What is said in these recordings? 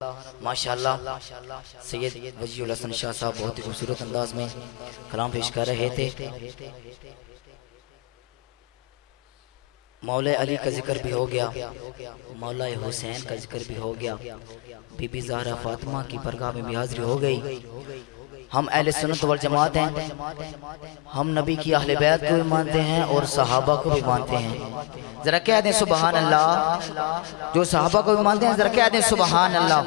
ماشاءاللہ سید وجیہ الحسن شاہ صاحب بہت ہی خوبصورت انداز میں کلام پیش کر رہے تھے۔ مولا علی کا ذکر بھی ہو گیا، مولا حسین کا ذکر بھی ہو گیا، بی بی زہرا فاطمہ کی بارگاہ میں بھی حاضری ہو گئی۔ ہم اہل سنت والجماعت ہیں، ہم نبی کی اہل بیت کو بھی مانتے ہیں اور صحابہ کو بھی مانتے ہیں۔ ذرا کہہ دیں سبحان اللہ، جو صحابہ کو بھی مانتے ہیں ذرا کہہ دیں سبحان اللہ۔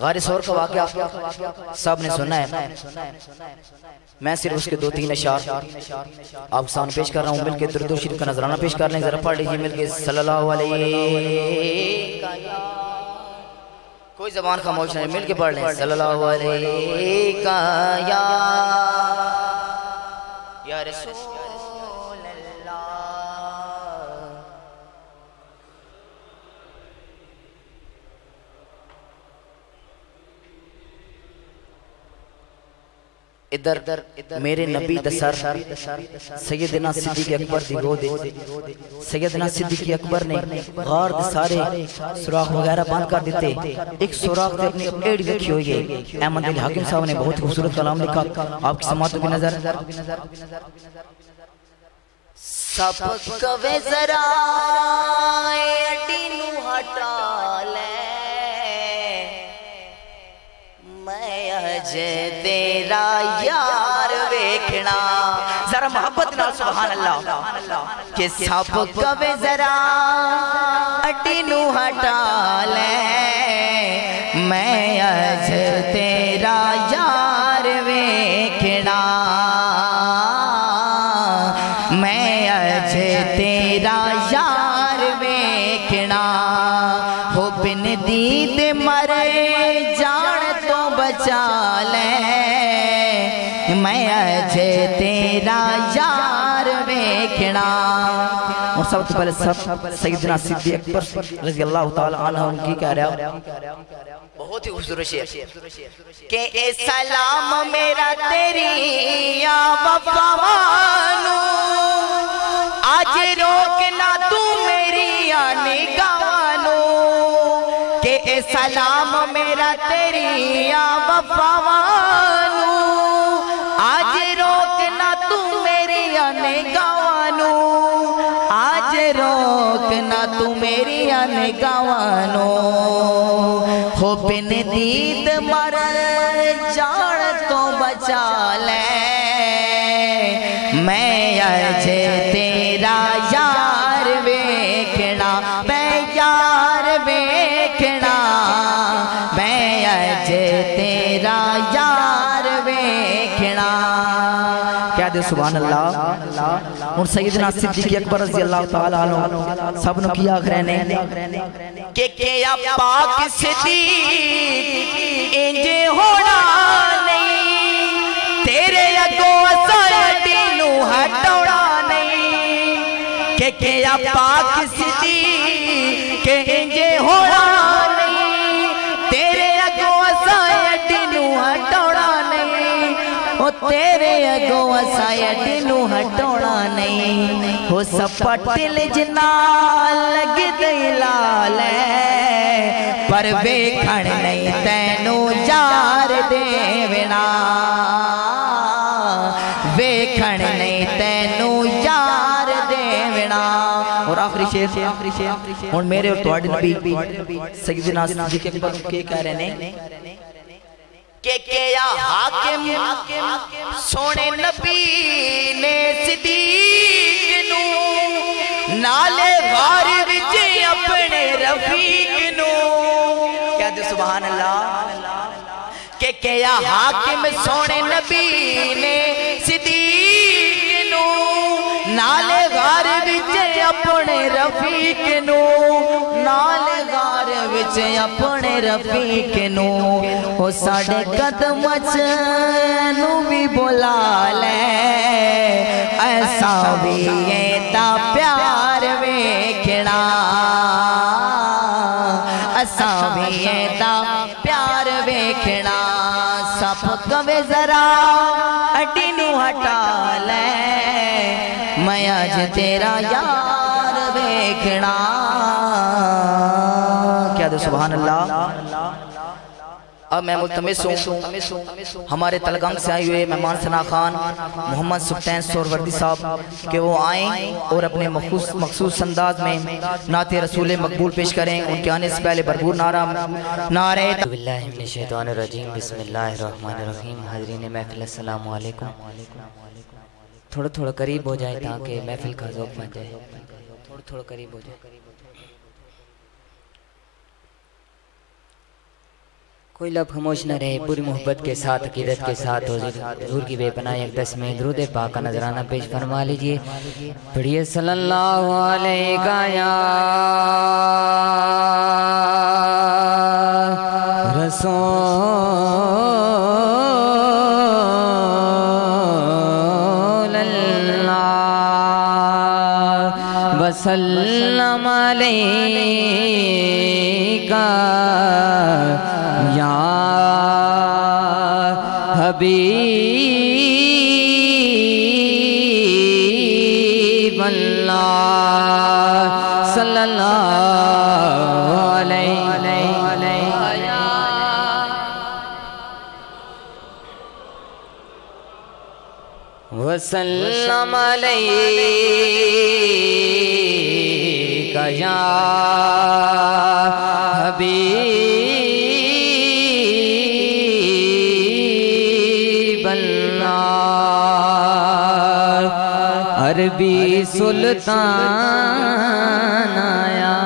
غار ثور کا واقعہ سب نے سنا ہے، میں صرف اس کے 2-3 اشعار آپ سامنے پیش کر رہا ہوں۔ مل کے درود و شریف کا نذرانہ پیش کر لیں، ذرا پڑھ لیجیے مل کے صلی اللہ علیہ، کوئی زبان خاموش نہیں، مل کے پڑھ لیں صلی اللہ علیہ یا رسول اللہ۔ ادھر میرے نبی دسر سیدنا صدیق اکبر دی گو دے، سیدنا صدیق اکبر نے غار دے سارے سوراخ وغیرہ بند کر دیتے، ایک سوراخ دے اپنی ایڑی رکھی ہوئی ہے۔ احمد علی حاکم صاحب نے بہت خوبصورت کلام لکھا، آپ کی سماعتوں کی نظر۔ سب کوے ذرا ایڈی نو ہٹا لے، میں اج تیرا یار ویکھنا، ذرا محبت نال سبحان اللہ، کہ سب کوے ذرا اڈی نو ہٹا لے، میں اج تیرا یار ویکھنا، میں اج تیرا یار ویکھنا، ہو بن دید مر جان تو بچا لے، میں اج تیرا یار ویکھنا۔ اور سب سے پہلے سیدنا صدیق اکبر رضی اللہ تعالی عنہ ان کی کہہ رہا بہت ہی خوبصورت شعر کہ اے سلام میرا تیری یا وفاوانو، آج روکنا تو میری یا نگاہانو، کہ اے سلام میرا تیری یا وفاوانو، آج روکنا تو میری یا نگاہانو، آج روکنا تو میری یا نگاہانو، ہو بن دید مر جان تو بچا لے، میں اج تیرا یار ویکھنا، میں یار ویکھنا، میں اج تیرا یار ویکھنا۔ کیا دے سبحان اللہ۔ اور سیدنا صدیق اکبر رضی اللہ تعالیٰ عنہ سب نو کیا کرنے کہ کیا پاک صدیق انجے ہونا نہیں، تیرے اگوں اساڈی نو ہٹونا نہیں، کہ کیا پاک صدیق انجے ہونا نہیں، تیرے اگوں اساڈی نو ہٹونا نہیں، او تیرے اگوں اساڈی نو ہٹونا نہیں، ہو سپٹل جنا لگ دے لالے، پر ویکھن نہیں تینو یار دیونا، ویکھن نہیں تینو یار دیونا۔ اور آخری شعر، اور میرے اور تواڈے نبی سیدنا صدیق اکبر کے کہہ رہے ہیں کہ کیا حاکم سونے نبی نے صدیق نو نالے غار وچ اپنے رفیق نو، کیا دے سبحان اللہ، کہ کیا حاکم سونے نبی نے صدیق نو نالے غار وچ اپنے رفیق نو، نالے غار وچ اپنے رفیق نو، ہو ساڑے قدم چنو بھی بولا لے، ایسا بھی ایتا پیار ویکھنا، ایسا بھی ایتا پیار ویکھنا، سب کوے ذرا اڈی نو ہٹا لے، میں آج تیرا یار ویکھنا۔ کیا سبحان اللہ۔ اب میں ملتمس ہوں ہمارے تلگنگ سے آئے ہوئے مہمان ثنا خان محمد سبطین سہروردی صاحب کہ وہ آئیں اور اپنے مخصوص انداز میں نعت رسول مقبول پیش کریں۔ ان کے آنے سے پہلے بھرپور نعرہ باللہ من الشیطان الرجیم، بسم اللہ الرحمن الرحیم۔ حاضرین محفل السلام علیکم۔ تھوڑا قریب ہو جائے تاکہ محفل کا ذوق بن جائے، تھوڑا قریب ہو جائے۔ کوئی لب خاموش نہ رہے، پوری محبت کے ساتھ عقیدت کے ساتھ حضور کی بے پناہ اقدس میں درود پاک کا نذرانہ پیش فرما لیجئے۔ پڑھیے صلی اللہ علیہ یا رسول اللہ وسلم علیکہ یا حبیب اللہ صلی اللہ علیہ وسلم علیکہ یا حبیب اللہ۔ عربی سلطان آیا،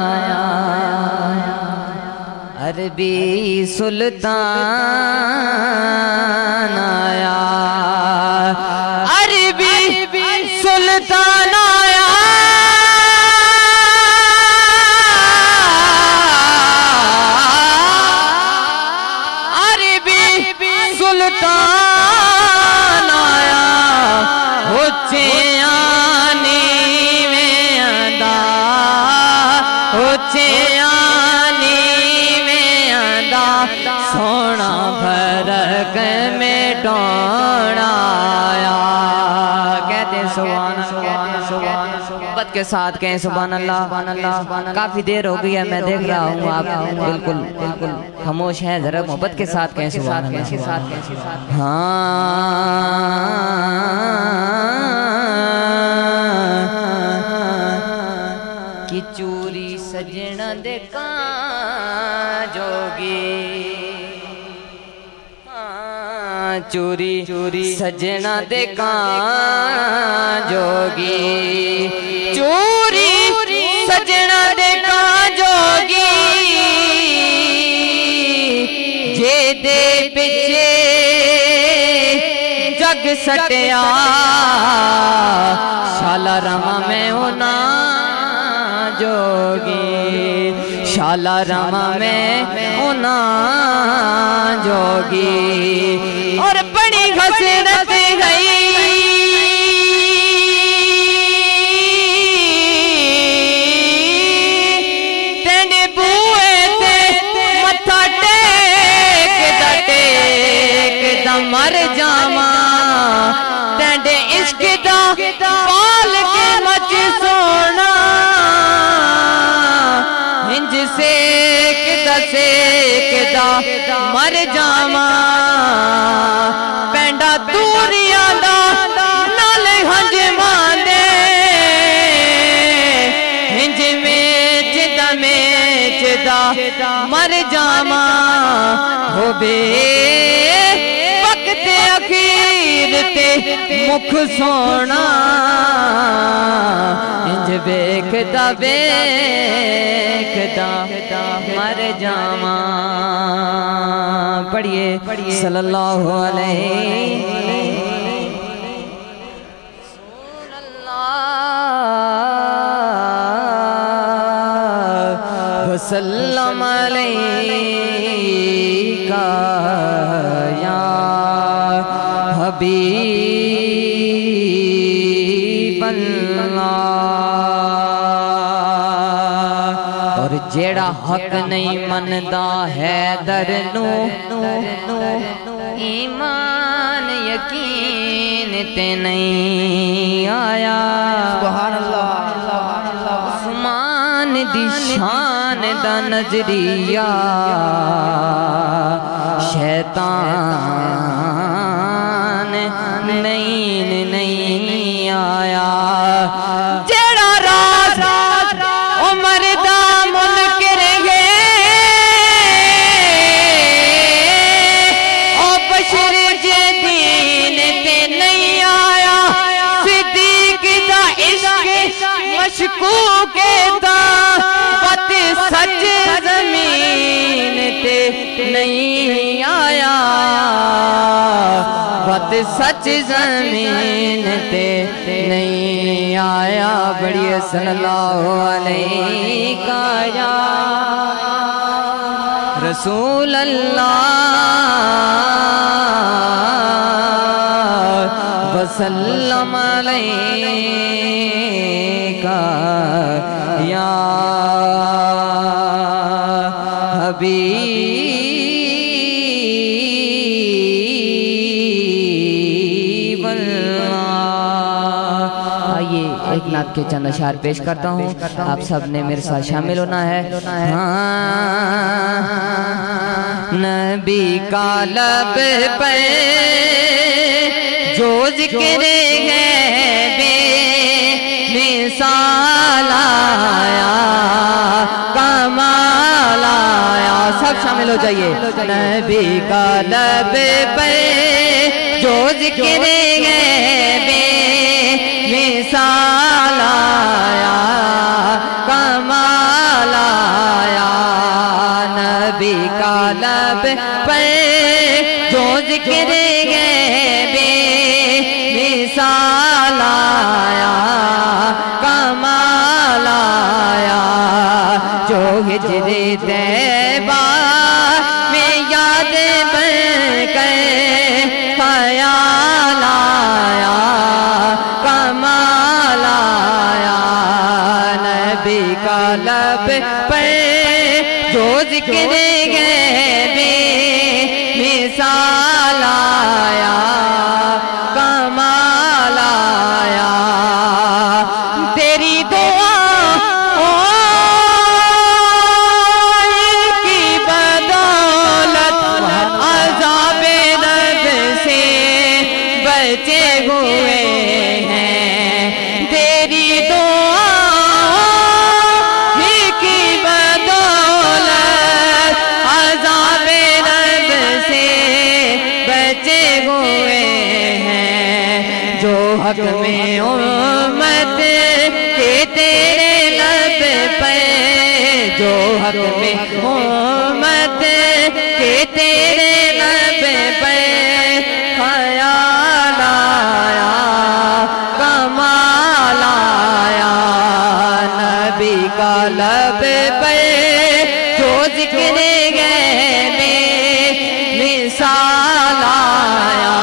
عربی سلطان آیا، عربی سلطان آیا، عربی سلطان آیا، اچھے آنی میں ادا، اچھے آنی میں ادا، سونا فرق میں ٹونا آیا۔ کہتے ہیں سبحان اللہ، محبت کے ساتھ کہیں سبحان اللہ۔ کافی دیر ہو گئی ہے، میں دیکھ رہا ہوں آپ بالکل خاموش ہیں، ذرا محبت کے ساتھ کہیں سبحان اللہ۔ کہ چوری سجنا دے کان جوگی، چوری سجنا دے کان جوگی، چوری سجنا دے کان جوگی، جے دے پچھے جگ سٹیا، شالا رما میں ہونا جوگی، شالا رما میں ہونا جوگی، اور بڑی حسرت گئی تینے بوئے تے متھا ٹیک دا مر جاما، تینے عشق دا پال کے مچ سونا، ہنج سیک دا مر جاما، پینڈا دوریاں دا نال ہنج ماندے، ہنج میچ دا مر جاما، ہو بے وقت اخیر تے مکھ سونا، ہنج بیکھدا مر جاما۔ پڑھیے صلی اللہ علیہ وسلم علیکہ یا حبیب اللہ۔ اور جیڑا حق نہیں مندا حیدر نو، ایمان یقین تے نہیں آیا۔ سبحان اللہ۔ عثمان دی شان دا نظریہ شیطان نہیں آیا جڑا راز عمر دا منکر ہے او بشر جے دین تے نہیں آیا صدیق دا عشق مشکوک دا بت سچ زمین تے نہیں آیا بت سچ زمین تے نہیں آیا بڑی صلی اللہ علیہ یا رسول اللہ وسلم علیکہ یا حبیب اللہ۔ آئیے ایک نعت کے چند اشعار پیش کرتا ہوں، آپ سب نے میرے ساتھ شامل ہونا ہے۔ نبی کا لب پہ جو ذکر ہے بے مثال آیا کمال آیا، سب شامل ہو جائیے۔ نبی کا لب پہ جو ذکر ہے بے مثال آیا کمال آیا، نبی کا لب پہ جو ذکر ہے بے مثال آیا کمال آیا، جو ہجر طیبہ میں یاد بن کے خیال آیا کمال آیا، نبی کا لب پہ جو ذکر ہے بے مثال آیا کمال آیا، تیری دعا کی بدولت عذاب رب سے بچے ہوئے ہیں، تیری دعا کی بدولت عذاب رب سے بچے ہوئے ہیں، جو حق میں امت کے تیرے لب پہ، جو حق میں امت کے تیرے لب پہ خیال آیا کمال آیا، نبی کا لب پہ جو ذکر ہے بے مثال آیا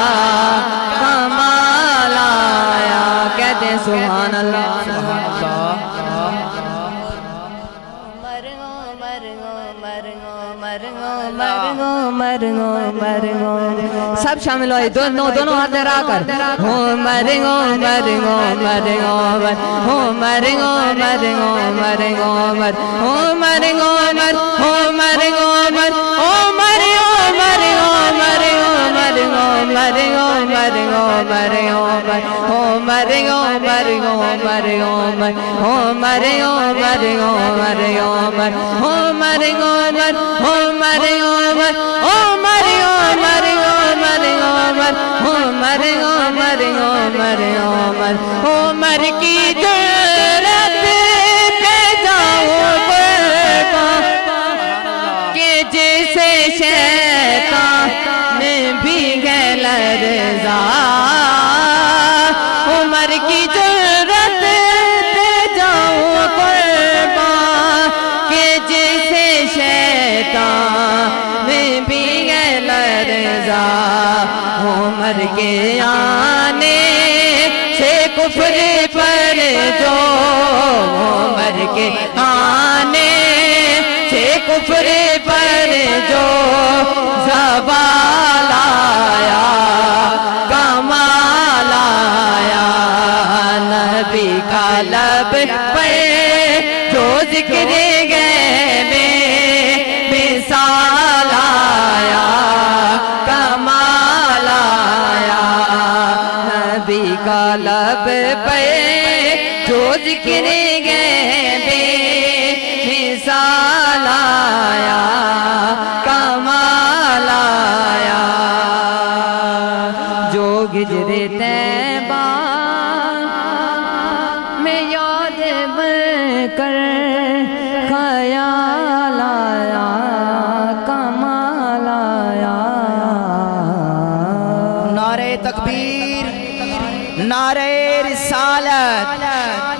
کمال آیا، کہتے ہیں سبحان اللہ۔ سب شامل ہوئے، دونوں ہاتھ لہرا کر ہو مرگو مرگو مرگو مر ہو مرگو مرگو مرگو مر ہو مرگو مر ہو مرگو مر ہو مرگو مرگو مرگو مرگو مرگو مرگو مرگو مر ہو مرگو مرگو مرگو مر ہو مرگو مرگو مرگو مر ہو مرگو مر ہو مرگو مر ہو مرگو مرگو مرگو مر ہو مرگو مرگو مرگو مر ہو مر کی جرات پہ جاؤں قربان کہ جیسے شیطان نے بھی ہے لرزا، عمر کی جرات پہ جاؤں قربان کہ جیسے شیطان نے بھی ہے لرزا، عمر کے آنے سے کفر پر جو، عمر کے آنے سے کفر پر جو زوال آیا کمال آیا، نبی کا لب پہ جو ذکر ہے بے تکبیر نعرہ رسالت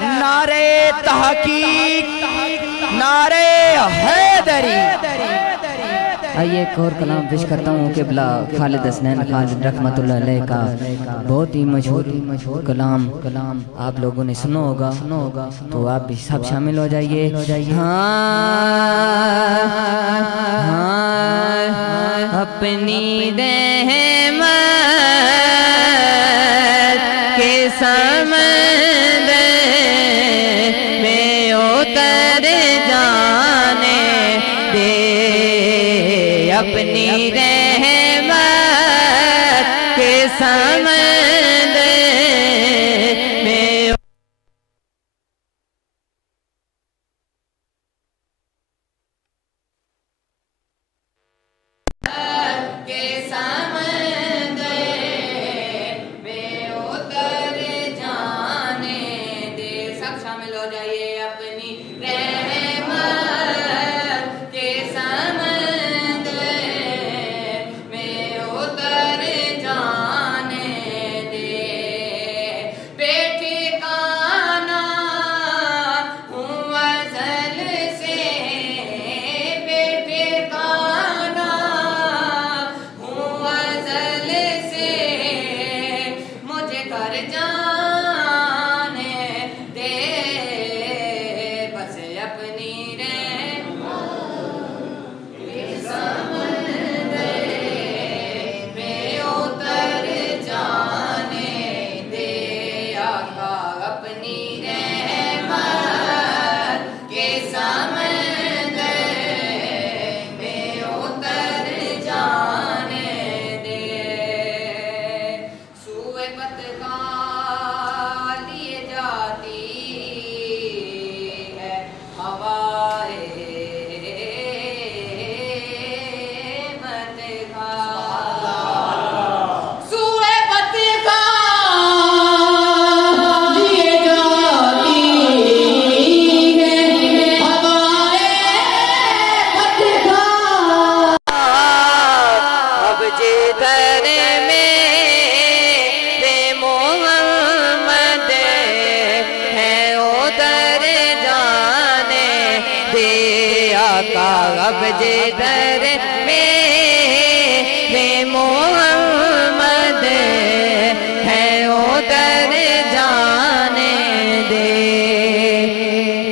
نعرہ تحقیق نعرہ حیدری آئیے ایک اور کلام پیش کرتا ہوں قبلہ خالد حسنین خالد رحمت اللہ علیہ کا بہت ہی مشہور کلام آپ لوگوں نے سنو ہوگا تو آپ بھی سب شامل ہو جائیے اپنی رحمت کے سمندر میں اتر جانے دے اپنی رحمت کے سمندر میں اتر جانے دے سب شامل ہو جائیے اپنی رحمت کے سمندر میں اتر جانے دے بے ٹھکانہ ہوں ازل سے بے ٹھکانہ ہوں ازل سے مجھے گھر جانے دے بس اپنی رحمت کے سمندر میں اتر جانے دے آقا اپنی رحمت کے سمندر میں اتر جانے دے سوئے پتکا لیے جاتی ہے ہوائے متکا سوئے پتکا لیے جاتی ہے ہوائے متکا اب جدھر میرے محمد ہے ادھر جانے دے آقا اب جدھر میرے محمد ہے ادھر جانے دے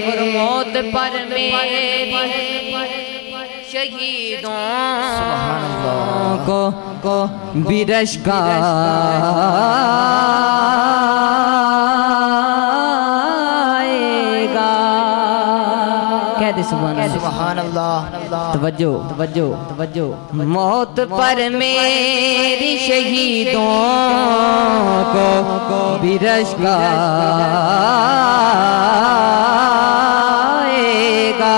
اور موت پر میری شہیدوں کو برش کا آئے گا کہہ دے سبحان اللہ توجہ موت پر میری شہیدوں کو برش کا آئے گا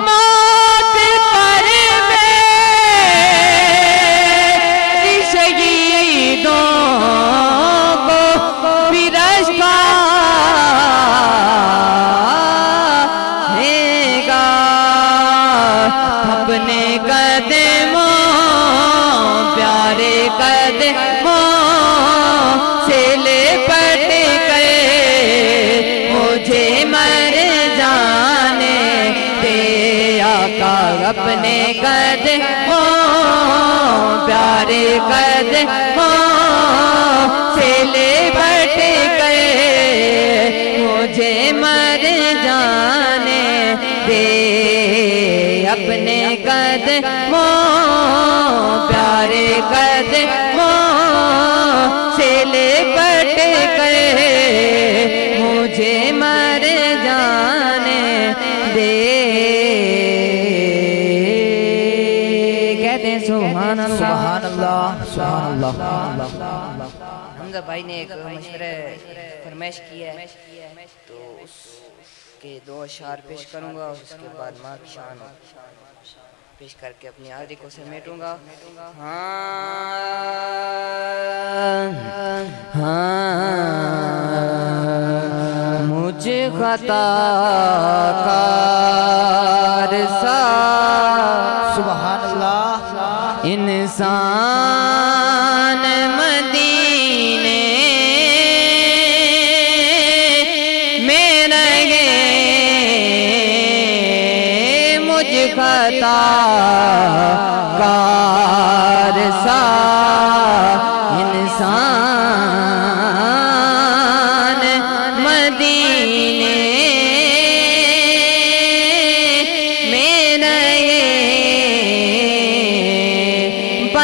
موت پر میری شہیدوں کو برش کا آئے گا اپنے قدموں پیارے قدموں سے لپٹ کر مجھے مر جانے دے آقا اپنے قدموں پیارے قدموں سے لپٹ کر مجھے مر جانے دے اپنے قدموں پیارے قدموں سے لپٹ کر مجھے مر جانے دے کہتے ہیں سبحان اللہ حمزہ بھائی نے ایک مشورہ فرمائش کی ہے تو اس کے 2 اشعار پیش کروں گا اور اس کے بعد ماں کی شان پیش کر کے اپنی حاضری کو سمیٹوں گا مجھ خطا کار سا سبحان اللہ انسان من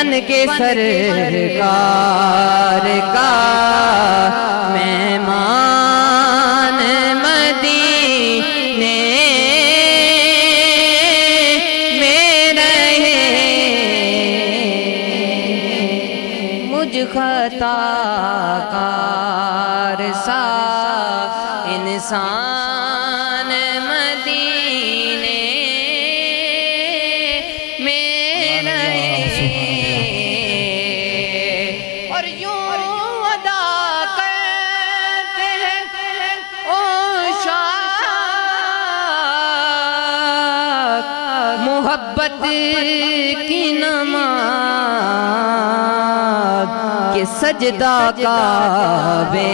بن کے سرکار کا مہمان مدینے میں رہے مجھ خطا کار سا انسان مدینے میں رہے اور یوں ادا کرتے ہیں او شاق محبت کی نماز کہ سجدہ کعبے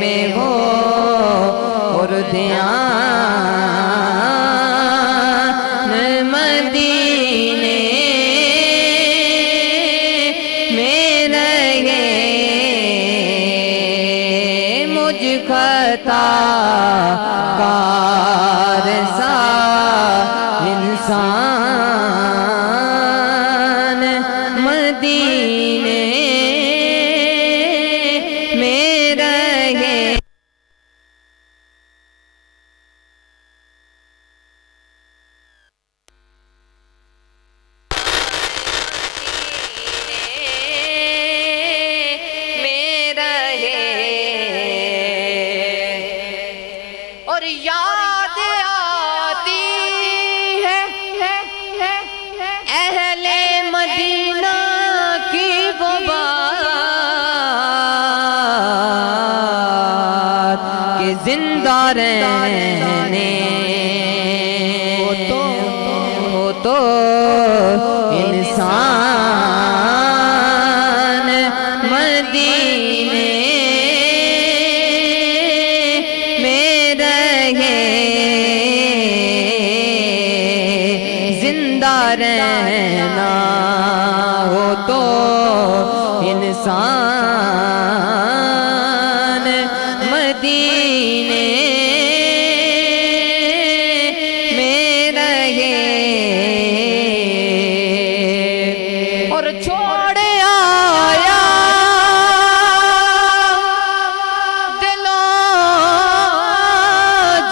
میں ہو اور دھیان مدینے میں رہے مجھ خطا کار سا انسان مدینے میں رہے اور یاد آتی ہے اہل مدینہ کی وہ بات کہ زندہ رہنے ہو تو انسان مدینے میں رہے زندہ رہنا ہو تو انسان مدینے میں رہے اور چھوڑ آیا دلوں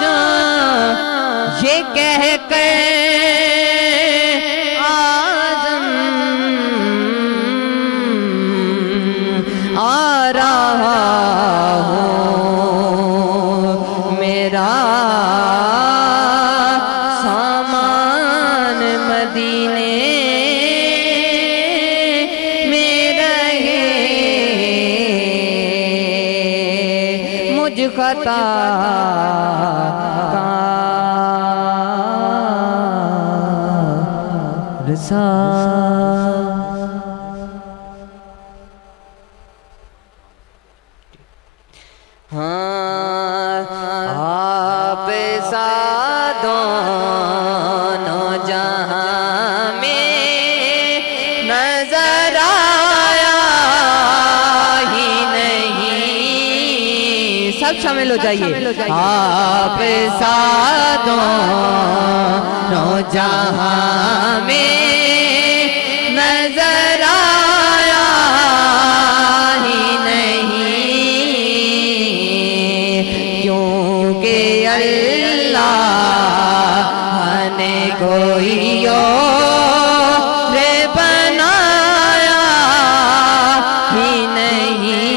جان یہ کہہ کر آزم آ رہا ہوں میرا سامان مدینے میں رہے مجھ خطا کار سا آپ سا دونوں جہاں میں نظر آیا ہی نہیں سب شامل ہو جائیے آپ سا دونوں جہاں میں نظر آیا ہی نہیں کیونکہ اللہ نے کوئی اور بنایا ہی نہیں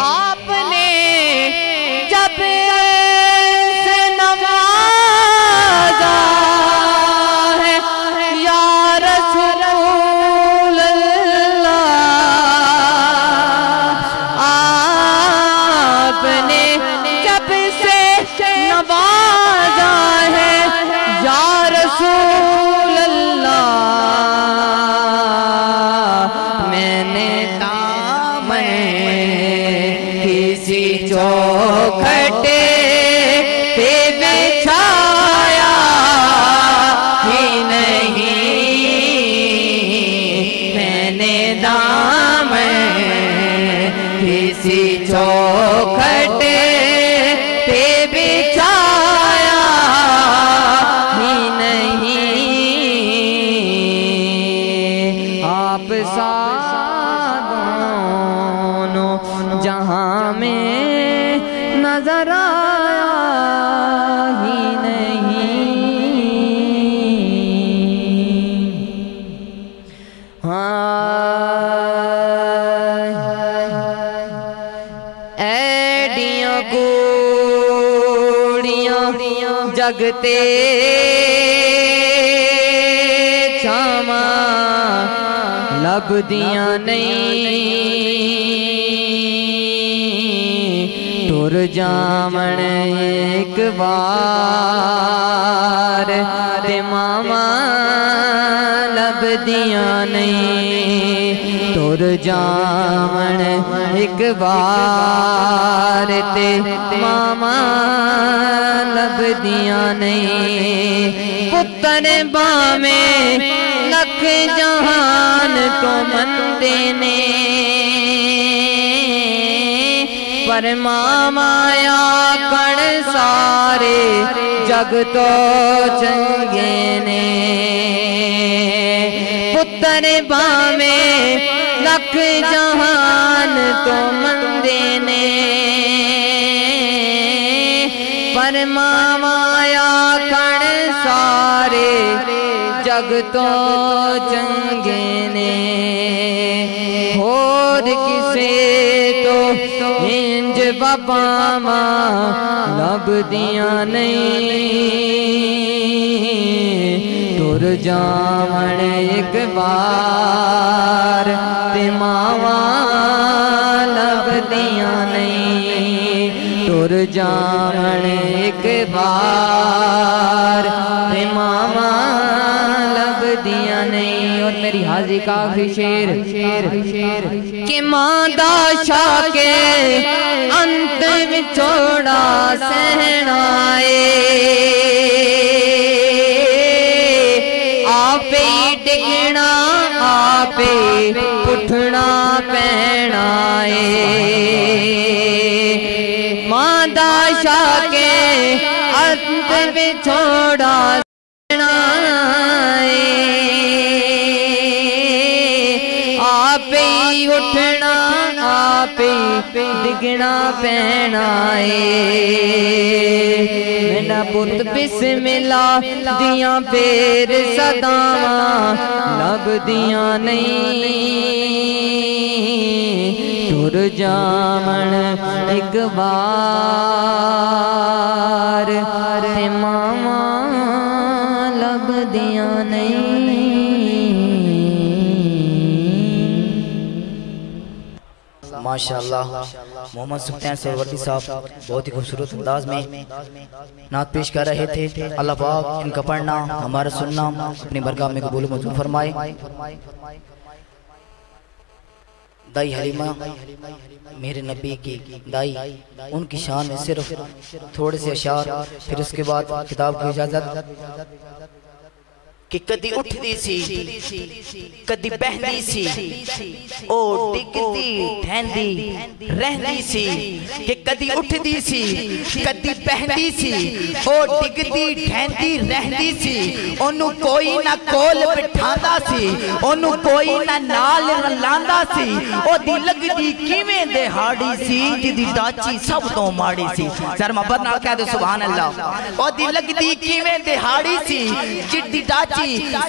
آپ نے جب سے جگتے چھاواں لبدیاں نہیں ٹر جامن ایک بار تے ماما لبدیاں نہیں ٹر جامن ایک بار تے ماما لبدیاں نہیں پتر بامیں لکھ جہان تو مندے نے پر ماما آکڑ سارے جگ تو چنگے نے پتر بامیں لکھ جہان تو مندے نے پر ماما آکڑ سارے جگ تو چنگے نے اور کسے تو انج باباما لبدیاں نہیں ٹر جامن ایک بار تے ماما لبدیاں نہیں ٹر جامن ایک بار تے ماما لبدیاں نہیں اور میری حاضی کا آخری شیر کہ ماں دا شاہ کے انت وچھوڑا سہنائے آپے ڈگنا آپے اٹھنا پینا ماں دا شاہ کے انت وچھوڑا اٹھنا آپ ڈگنا پینا میرا پت بسم اللہ دیاں پیر صداواں لبدیاں نہیں ٹر جامن ایک بار تے ماما لبدیاں نہیں ماشاءاللہ محمد سلطان سرورتی صاحب بہت ہی خوبصورت انداز میں نعت پیش کر رہے تھے اللہ پاک ان کا پڑھنا ہمارا سننا اپنی برگاہ میں قبول منظور فرمائے دائی حلیمہ میرے نبی کی دائی ان کی شان میں صرف تھوڑے سے اشعار پھر اس کے بعد کتاب کی اجازت کہ کدی اٹھتی سی کدی بہندی سی او ڈگتی ٹھہندی رہندی سی کہ کدی اٹھتی سی کدی بہندی سی او ڈگتی ٹھہندی رہندی سی انہوں کوئی نہ کول بٹھاندا سی انہوں کوئی نہ نال رلاندا سی او دی لگدی کیویں دہاڑی سی جدی ڈاچی سب تو ماڑی سی ذرا محبت نال کہہ دو سبحان اللہ او دی لگدی کیویں دہاڑی سی جدی ڈاچی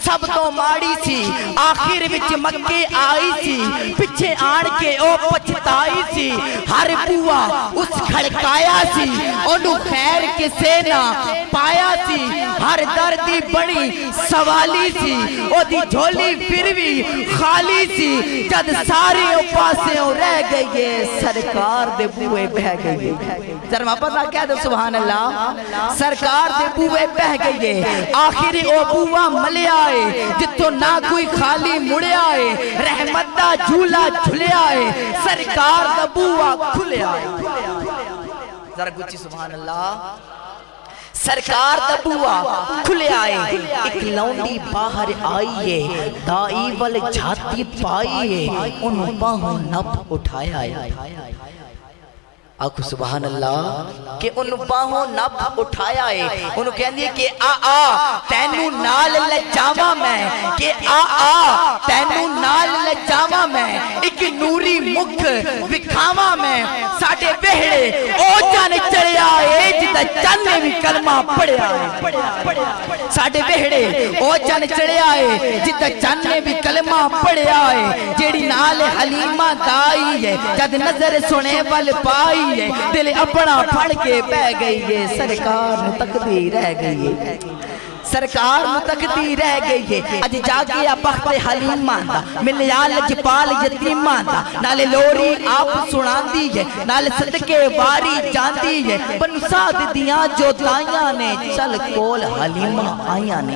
سب تو ماڑی سی آخر وچ مکے آئی سی پچھے آن کے او پچھتائی سی ہر بوا اس کھڑکایا سی انہوں خیر کسے نہ پایا سی ہر دردی بڑی سوالی سی او دی جھولی پھر بھی خالی سی جد سارے پاسے رہ گئے سرکار دے بوئے بہ گئے ذرا محبت نہ کہہ دو سبحان اللہ سرکار دے بوئے بہ گئے آخر او بوا ملے آئے جتوں نہ کوئی خالی مڑے آئے رحمت دا جھولا جھلے آئے سرکار دا بوا کھلے آئے ذرا گچی سبحان اللہ سرکار دا بوا کھلے آئے ایک لونڈی باہر آئیے دائی والے جھاتی پائیے انہوں باہوں نپ اٹھایا ہے آکھو سبحان اللہ کہ انہوں باہوں نپ اٹھایا ہے انہوں کہنے ہیں کہ تینوں نال لجاوا میں کہ تینوں نال لجاوا میں ایک نوری مکھ وکھاوا میں ساڑھے بہڑے او جان چڑیا ہے جدہ چانے بھی کلمہ پڑیا ہے ساڑے بہڑے او جان چڑیا ہے جدہ چانے بھی کلمہ پڑیا ہے جیڑی نال حلیمہ دائی ہے جد نظر سنے وال پائی ہے دل اپنا پھڑ کے بہ گئی ہے سرکار متقدی رہ گئی ہے سرکار متقدی رہ گئی ہے اج جاگیا بخت حلیمہ دا ملیال جپال یتیمہ دا نالے لوری آپ سنان دی ہے نالے صدقے واری جان دی ہے بنو سعد دیاں جو دائیاں نے چل کول حلیمہ آئیاں نے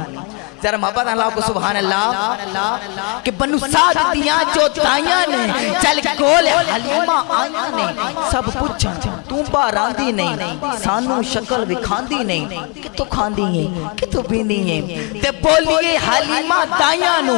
ذرا محبت اللہ کو سبحان اللہ کہ بنو سعد دیاں جو دائیاں نے چل کول حلیمہ آئیاں نے سب پوچھا تم باران دی نہیں سانو شکل بھی کھاندی نہیں کہ تو کھاندی ہیں کہ تو بیندی ہیں تے بولیے حلیمہ دائیاں نو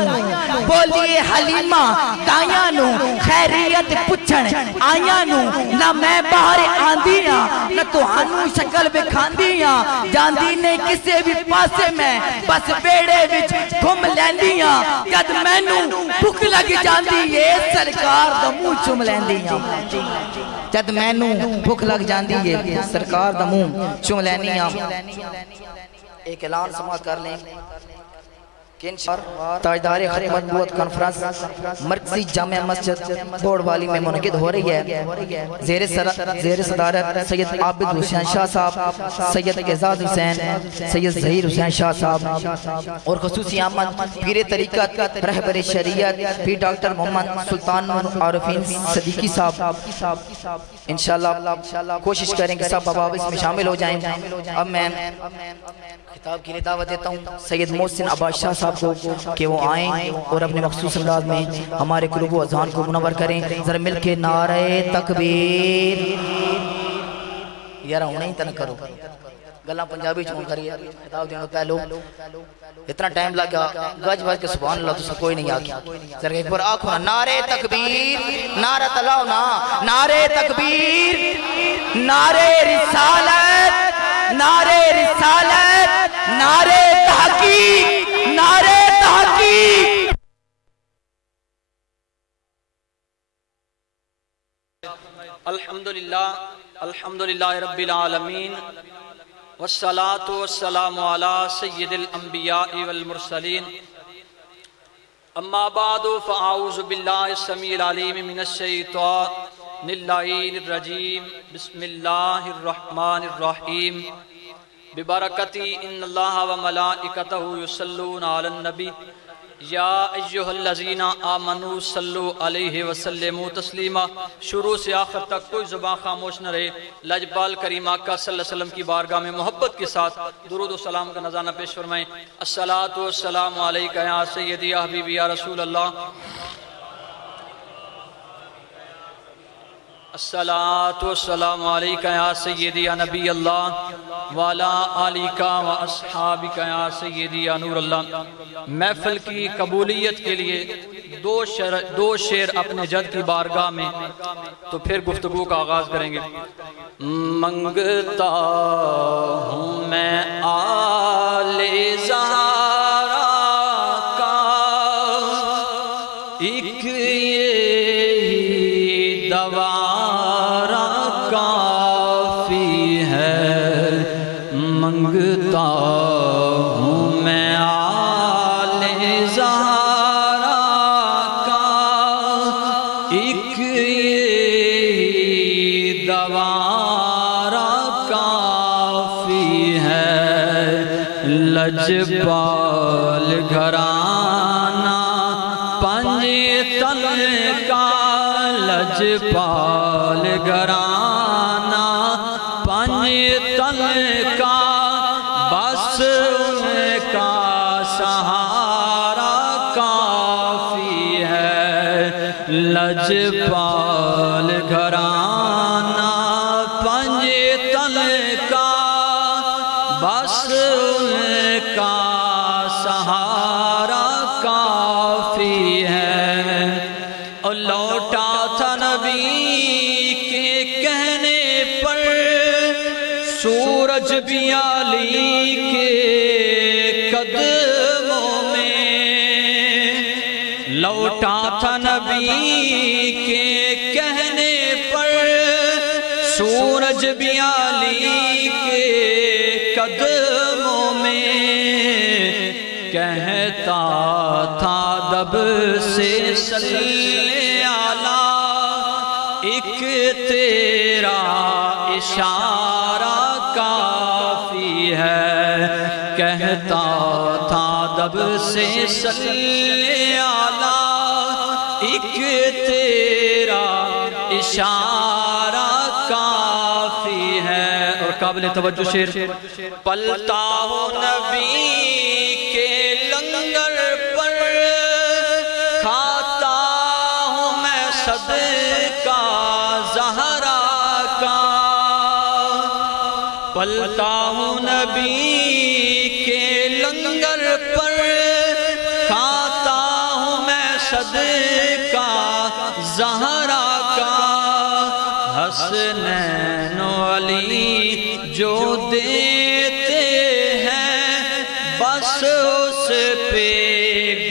بولیے حلیمہ دائیاں نو خیریت پوچھن آئیاں نو نہ میں باہر آندیاں نہ تو ہنو شکل بھی کھاندیاں جاندی نے کسے بھی پاسے میں بس بیڑے وچ گھم لیندیاں جد مینو بھوک لگ جاندی ہے سرکار دا منہ چوم لیندیاں جد مینو بھوک لگ جاندی ہے سرکار دا منہ چوم لیندیاں ایک اعلان سماعت کر لیں تاجدار ختم نبوت کانفرنس مرکزی جامع مسجد بورڈ والی میں منعقد ہو رہی ہے زیر صدارت سید عابد حسین شاہ صاحب سید اعزاز حسین سید ظہیر حسین شاہ صاحب اور خصوصی آمد پیر طریقت رہبر شریعت پیر ڈاکٹر محمد سلطان عارفین صدیقی صاحب انشاءاللہ کوشش کریں کہ سب بابا اس میں شامل ہو جائیں اب میں خطاب کے لیے دعوت دیتا ہوں سید محسن عباس شاہ صاحب کو کہ وہ آئیں اور اپنے مخصوص انداز میں ہمارے قلوب و اذہان کو منور کریں ذرا مل کے نعرہ تکبیر یارہ ہونا ہی تنہ کرو گلہ پنجابی چون کریے خطاب دینا پہلو اتنا ٹائم لگا گج بھاج کے سبحان اللہ تو سب کوئی نہیں آگیا ذرا ایک بار آنکھوں نعرہ تکبیر نعرہ تلاؤنا نعرہ تکبیر نعرہ رسالت نعرہ رسالت نعرہ تحقیق نعرہ تحقیق الحمدللہ رب العالمین والصلاة والسلام على سید الانبیاء والمرسلین اما بعد فاعوذ باللہ السمیع العلیم من الشیطان اللعین الرجیم بسم اللہ الرحمن الرحیم ببرکتی ان اللہ وملائکتہ یصلون علی النبی یا ایہا الذین آمنوا صلو علیہ وسلموا تسلیما شروع سے آخر تک کوئی زبان خاموش نہ رہے لجبال کریم آقا صلی اللہ علیہ وسلم کی بارگاہ میں محبت کے ساتھ درود و سلام کا نذرانہ پیش فرمائیں الصلاۃ والسلام علیکہ یا سیدی یا حبیبی یا رسول اللہ الصلاة والسلام علیکہ یا سیدی یا نبی اللہ والا آلیکہ و اصحابکہ یا سیدی یا نور اللہ محفل کی قبولیت کے لیے دو شعر اپنے جد کی بارگاہ میں تو پھر گفتگو کا آغاز کریں گے منگتا ہوں میں آل زہرا کا ایک یہی دوا لجپال گھرانہ پنجتن کا لجپال گھرانہ پنجتن کا بس ان کا سہارا کافی ہے لجپال گھرانہ پنجتن کا بس کا سہارا کافی ہے اور لوٹا تھا نبی کے کہنے پر سورج بھی علی کے قدموں میں لوٹا تھا نبی کے کہنے پر سورج بھی علی کے قدموں میں کہتا تھا دب سے صلی اعلیٰ، ایک تیرا اشارہ کافی ہے، کہتا تھا دب سے صلی اعلیٰ، ایک تیرا اشارہ کافی ہے۔ اور قابل توجہ شعر، پلتا ہو نبی کے لنگر پر، کھاتا ہوں میں صدقہ زہرا کا، پلتا ہوں نبی کے لنگر پر، کھاتا ہوں میں صدقہ زہرا کا، حسنین و علی جو دیتے ہیں بس اس پہ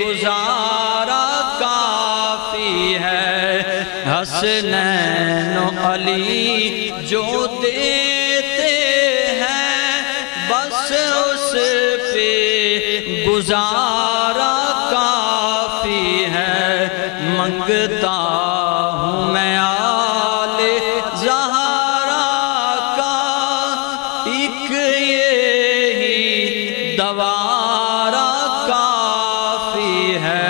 گزارا کافی ہے، حسنین و علی جو دیتے ہیں بس اس پہ گزارا کافی ہے، منگتا ہوں میں آل زہرا کا، ایک یہی دوارا کافی ہے،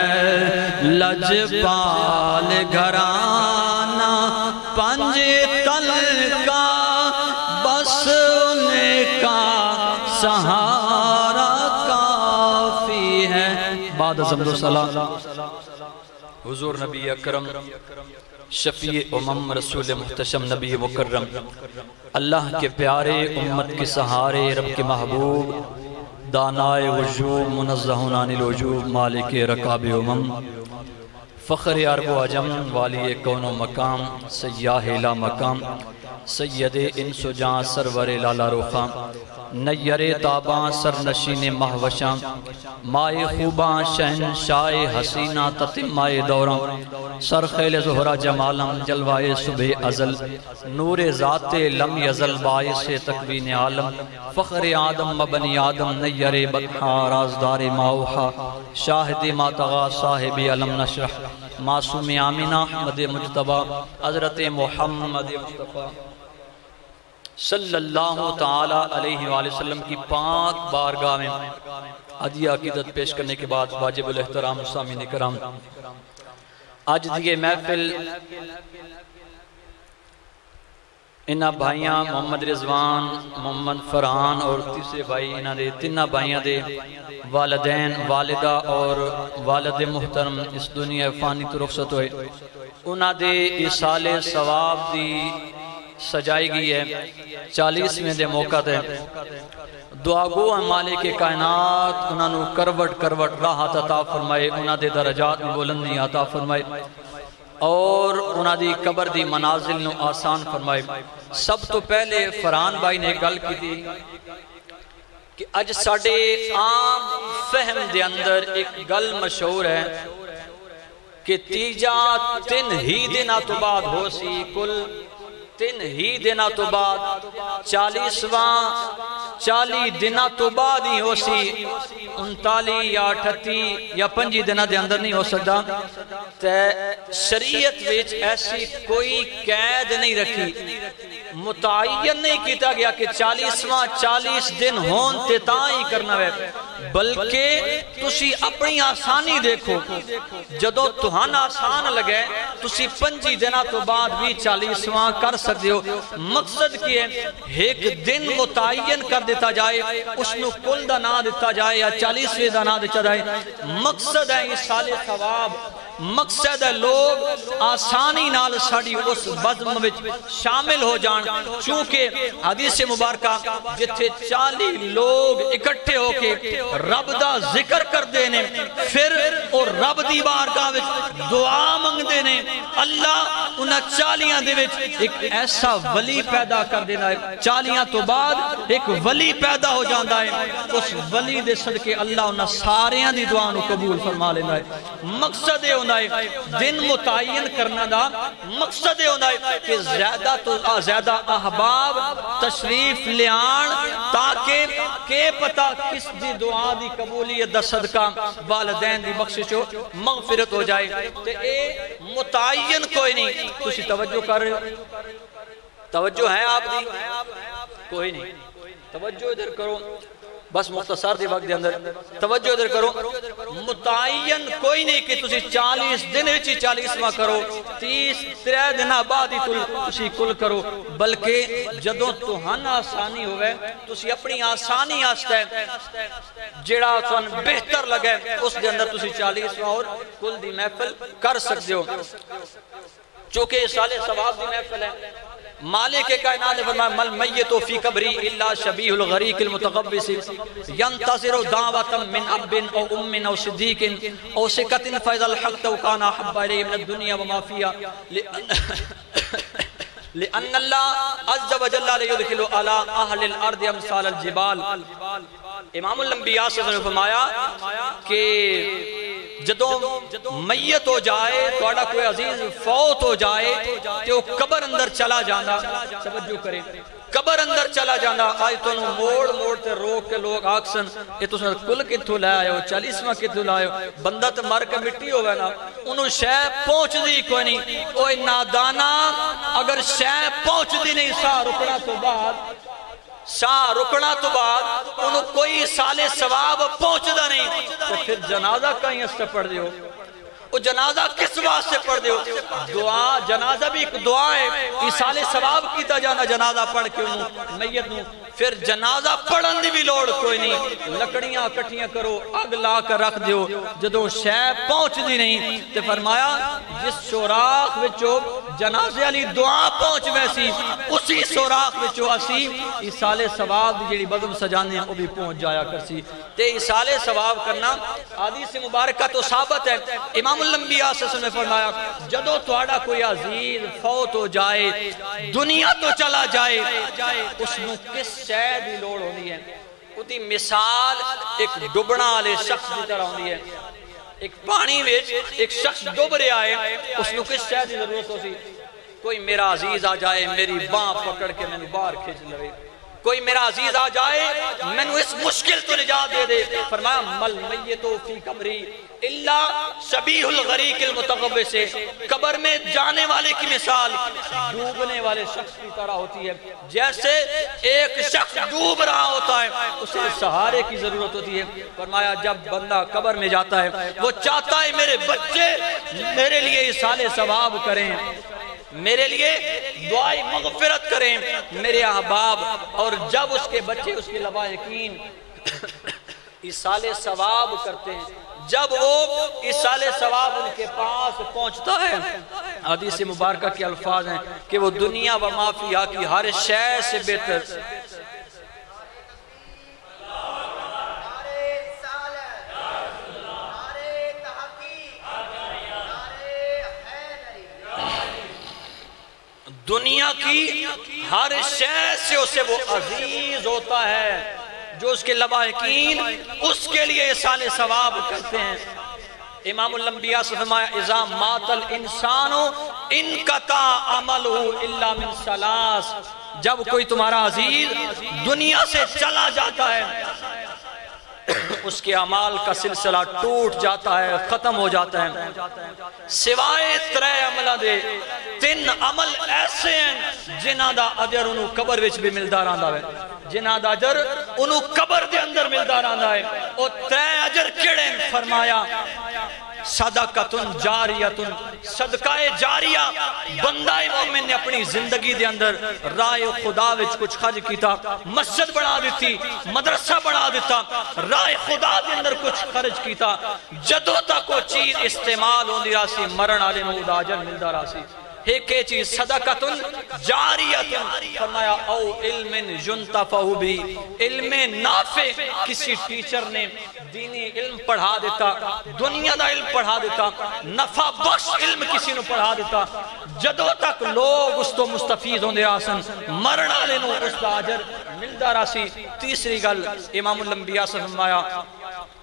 لجپال گھرانہ پنج تل کا، بس ان کا سہارا کافی ہے۔ بعد از حمد و ثنا حضور نبی اکرم شفیع امم رسول محتشم نبی مکرم، اللہ کے پیارے امت کے سہارے رب کے محبوب، دانائے وجوب منزہ عن الوجوب مالک رکاب امم، فخر عرب و عجم والی کون و مقام، سیاہ لا مقام، سید انس و جاں سرور لالا رخاں، نیر تاباں سرنشین مہوشاں، مائے خوباں شہنشاہ حسینہ تتمائے دوراں، سرخیل زہرہ جمالاں جلوائے صبح ازل، نور ذات لم یزل باعث تکوین عالم، فخر آدم مبنی آدم نیر بطحا رازدار ماوحا، شاہد ما تغا صاحب علم نشرح، معصوم آمینہ احمد مجتبہ، حضرت محمد مصطفیٰ صلی اللہ تعالی علیہ وآلہ وسلم کی پاک بارگاہ میں عدیہ عقیدت پیش کرنے کے بعد واجب الاحترام سامعین کرام، آج دیئے محفل انہاں بھائیاں محمد رضوان، محمد فرحان اور تیسرے بھائی انہاں دے تینہ بھائیاں دے والدین، والدہ اور والد محترم اس دنیا فانی تو رخصت ہوئے، انہاں دے ایصال ثواب دی سجائی گئی ہے 40ویں دے موقع دے، دعا گو ہیں مالک کائنات انہاں نو کروٹ کروٹ راحت عطا فرمائے، انہاں دے درجات میں بلندی عطا فرمائے اور انہاں دی قبر دی منازل نو آسان فرمائے۔ سب تو پہلے فرحان بھائی نے گل کی تھی کہ اج ساڑے عام فہم دے اندر ایک گل مشہور ہے کہ تیجا 3 ہی دنہ تو بعد ہو سی، کل 3 ہی دنہ تو بعد 40 دنہ تو بعد ہی ہو سی، 39 یا 38 یا 5 دنہ دے اندر نہیں ہو سکتا، شریعت ویچ ایسی کوئی قید نہیں رکھی، متعین نہیں کیتا گیا کہ 40 دن ہون تے تاں کرنا ہے، بلکہ تسی اپنی آسانی دیکھو، جدو تہان آسان لگے تسی 5 دنہ تو بعد بھی 40 کر سکتے ہو۔ مقصد کی ہے ایک دن متعین کر دیتا جائے، اس نو کل دا نہ دیتا جائے یا 40 دا نہ دیتا جائے، مقصد ہے ایصال ثواب، مقصد ہے لوگ آسانی نال ساڑی اس بزم وچ شامل ہو جان، چونکہ حدیث مبارکہ جتھے 40 لوگ اکٹھے ہو کے رب دا ذکر کر دینے، پھر اور رب دی بارگاہ وچ دعا منگ دینے، اللہ انہاں 40 دے وچ ایک ایسا ولی پیدا کر دینا ہے، 40 تو بعد ایک ولی پیدا ہو جاندہ ہے، اس ولی دے صدقے اللہ انہاں ساریاں دی دعا نو قبول فرما لینا ہے۔ مقصد ہے ہوندہ ہے دن متعین کرنا دا مقصد ہوندہ ہے کہ زیادہ تو زیادہ احباب تشریف لیان تاکہ کہ پتہ کس دی دعا دی قبولیت دا صدقہ والدین دی بخشش ہو مغفرت ہو جائے تے اے متعین کوئی نہیں تسی توجہ کر رہے ہو توجہ ہے آپ دی کوئی نہیں توجہ ادھر کرو بس مختصر دی وقت دے اندر توجہ ادھر کرو متعین کوئی نہیں کہ تسی 40 دن وچی 40واں کرو 30 دن بعد ہی تسی کل کرو بلکہ جدوں تہن آسانی ہوئے تسی اپنی آسانی آستے جڑا تہن بہتر لگے اس دے اندر تسی 40واں اور کل دی محفل کر سکتے ہو چونکہ سال ثواب دی محفل ہے مالک کائنات نے فرمایا مل میت فی قبری الا شبیہ الغریق المتغبس ینتظر دعوتا من اب او ام او صدیق او سکت فیض الحق تو کانا حب علیہ من الدنیا وما فیہا لأن اللہ عز و جل لیدخل علی اہل الارض امثال الجبال امام الانبیاء سے فرمایا کہ جدوں میت ہو جائے توڑا کوئی عزیز فوت ہو جائے کہ وہ قبر اندر چلا جانا توجہ کریں قبر اندر چلا جانا آج تو انہوں موڑ موڑ تے روک کے لوگ آکسن یہ تو سن کل کتھو لائے ہو 40واں کتھو لائے ہو بندہ تے مر کے مٹی ہوئے نا انہوں شے پہنچ دی کوئی نہیں اوہ نادانا اگر شے پہنچ دی نہیں سا رکنا تو بعد انہوں کوئی سال ثواب پہنچدا نہیں تو پھر جنازہ کہیں اس سے پڑھ دیو وہ جنازہ کس واسطے پڑھ دیو دعا جنازہ بھی ایک دعا ہے اس سال ثواب کیتا جانا جنازہ پڑھ کے انہوں میت نوں پھر جنازہ پڑھن دی بھی لوڑ کوئی نہیں لکڑیاں کٹھیاں کرو اگ لا کر رکھ دیو جدو شے پہنچ دی نہیں تے فرمایا جس سوراخ وچو جنازے علی دعا پہنچ ویسی اسی سوراخ وچو اسی اس سال ثواب دی جڑی بدم سجانے ہیں وہ بھی پہنچ جایا کرسی تے اس سال ثواب کرنا حدیث مبارکہ تو ثابت ہے امام الانبیاء سے سنے فرمایا جدو توڑا کوئی عزیز فوت ہو جائے دنیا تو چلا جائے اس نو کس شاید ہی لوڑ ہونی ہے اُتی مثال ایک ڈبنا آلے شخص دی طرح ہونی ہے ایک پانی ویچ ایک شخص ڈب رہا ہے اس نو کس شاید ہی ضرورت ہوتی کوئی میرا عزیز آ جائے میری باں پکڑ کے میں نے باہر کھیچ لوے کوئی میرا عزیز آ جائے میں نے اس مشکل تو نجات دے دے فرمایا مل میتو فی قبری اللہ شبیہ الغریق المتغبے سے قبر میں جانے والے کی مثال ڈوبنے والے شخص کی طرح ہوتی ہے جیسے ایک شخص ڈوب رہا ہوتا ہے اسے سہارے کی ضرورت ہوتی ہے فرمایا جب بندہ قبر میں جاتا ہے وہ چاہتا ہے میرے بچے میرے لیے اِسال ثواب کریں میرے لیے دعائی مغفرت کریں میرے احباب اور جب اس کے بچے اس کے لبا یقین اِسال ثواب کرتے ہیں جب وہ اِسال ثواب ان کے پاس پہنچتا ہے حدیث مبارکہ کے الفاظ ہیں کہ وہ دنیا و مافیہ کی ہر شے سے بہتر دنیا کی ہر شے سے اسے وہ عزیز ہوتا ہے جو اس کے لبا یقین اس کے لیے اِسال ثواب کرتے ہیں امام الانبیاء سے فرمایا اذا مات الانسان انقطع عملہ الا من ثلاث جب کوئی تمہارا عزیز دنیا سے چلا جاتا ہے اس کے اعمال کا سلسلہ ٹوٹ جاتا ہے ختم ہو جاتا ہے سوائے 3 عملہ دے 3 عمل ایسے ہیں جنہ دا اجر انہوں قبر وچ بھی ملدہ رہندا ہے جنہ دا اجر انہوں قبر دے اندر ملدہ رہندا ہے اور 3 اجر کیڑے فرمایا صدقتن جاریتن صدقہ جاریہ بندہ مومن نے اپنی زندگی دے اندر راہ خدا وچ کچھ خرچ کیتا مسجد بنا دیتی مدرسہ بنا دیتا راہ خدا دے اندر کچھ خرچ کیتا جدو تک وہ چیز استعمال ہوندی راسی مرن آلے نو دا اجر ملدہ راسی ایک چیز صدقتن جاریتن فرمایا او علم ينتفع بھی علم نافع کسی ٹیچر نے دینی علم پڑھا دیتا دنیا دا علم پڑھا دیتا نفع بخش علم کسی نے پڑھا دیتا جدو تک لوگ اس تو مستفید ہوندے راسن مرن آلے نو اس دا اجر ملدہ راسی تیسری گل امام الانبیاء سے فرمایا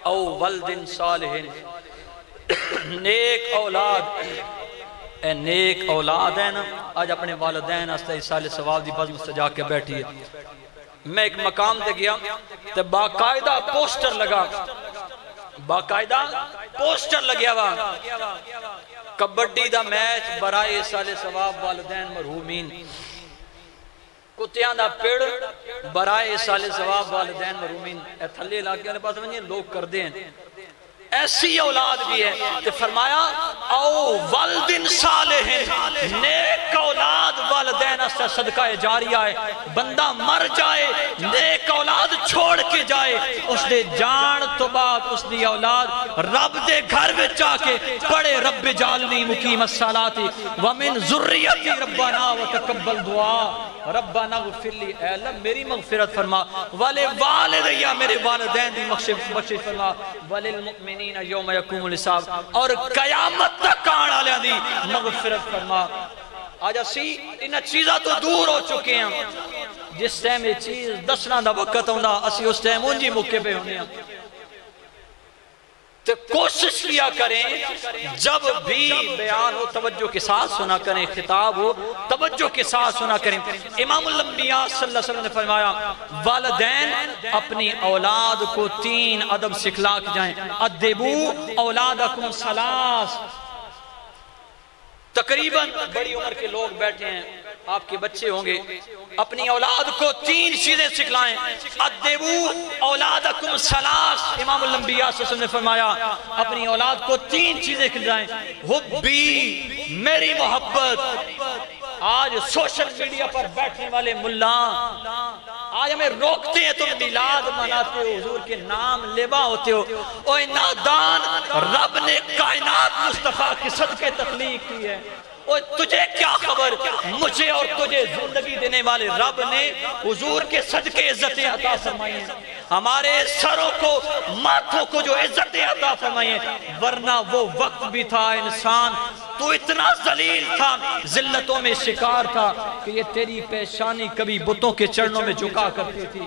او ولد صالح نیک اولاد اے نیک اولاد ہے نا آج اپنے والدین اس سال ثواب دی بزم سجا کے بیٹھی ہے. میں ایک مقام تے گیا تے باقاعدہ پوسٹر لگا, باقاعدہ پوسٹر لگیا ہوا کبڈی دا میچ برائے سال ثواب والدین مرحومین, کتیاں دا پیڑ برائے سال ثواب والدین مرحومین. اے تھلے علاقے والے پاس میں لوگ کر دیں ایسی اولاد بھی ہے. تو فرمایا او والدین صالح, نیک اولاد والدین اس سے صدقہ جاریہ ہے. بندہ مر جائے نیک اولاد چھوڑ کے جائے, اس دے جان تو بعد اس دی اولاد رب دے گھر میں جا کے پڑھے رب جعلنی مقیم الصلاۃ ومن ذریتی ربنا وتقبل دعا ربنا اغفر لی, اے اللہ میری مغفرت فرما, والے والدیا میرے والدین دی بخشش فرما, وللمؤمنین یوم یقوم الحساب, اور قیامت تک آنے والے دی مغفرت فرما. آج اسی ان چیزاں تو دور ہو چکے ہیں, جس ٹائم یہ چیز دسنا دا وقت ہوندا اسی اس ٹائم انجی موقع پہ ہونے ہیں. تو کوشش کیا کریں جب بھی بیان ہو توجہ کے ساتھ سنا کریں, خطاب ہو توجہ کے ساتھ سنا کریں. امام الانبیاء صلی اللہ علیہ وسلم نے فرمایا والدین اپنی اولاد کو 3 ادب سکھلا کے جائیں. ادبو اولادکم ثلاث, تقریباً بڑی عمر کے لوگ بیٹھے ہیں, آپ کے بچے ہوں گے, اپنی اولاد کو 3 چیزیں سکھلائیں. ادبو اولادکم ثلاث, امام الانبیاء صلی اللہ علیہ وسلم نے فرمایا اپنی اولاد کو 3 چیزیں سکھلائیں. حبی میری محبت. آج سوشل میڈیا پر بیٹھنے والے ملا آج ہمیں روکتے ہیں, تم میلاد مناتے ہو, حضور کے نام لیوا ہوتے ہو. اوہ نادان, رب نے کائنات مصطفیٰ کی صدقے تخلیق کی ہے. اور تجھے کیا خبر, مجھے اور تجھے زندگی دینے والے رب نے حضور کے صدقے عزتیں عطا فرمائی ہیں. ہمارے سروں کو ماتھوں کو جو عزتیں عطا فرمائی ہیں, ورنہ وہ وقت بھی تھا انسان تو اتنا ذلیل تھا, ذلتوں میں شکار تھا کہ یہ تیری پیشانی کبھی بتوں کے چرنوں میں جھکا کرتی تھی.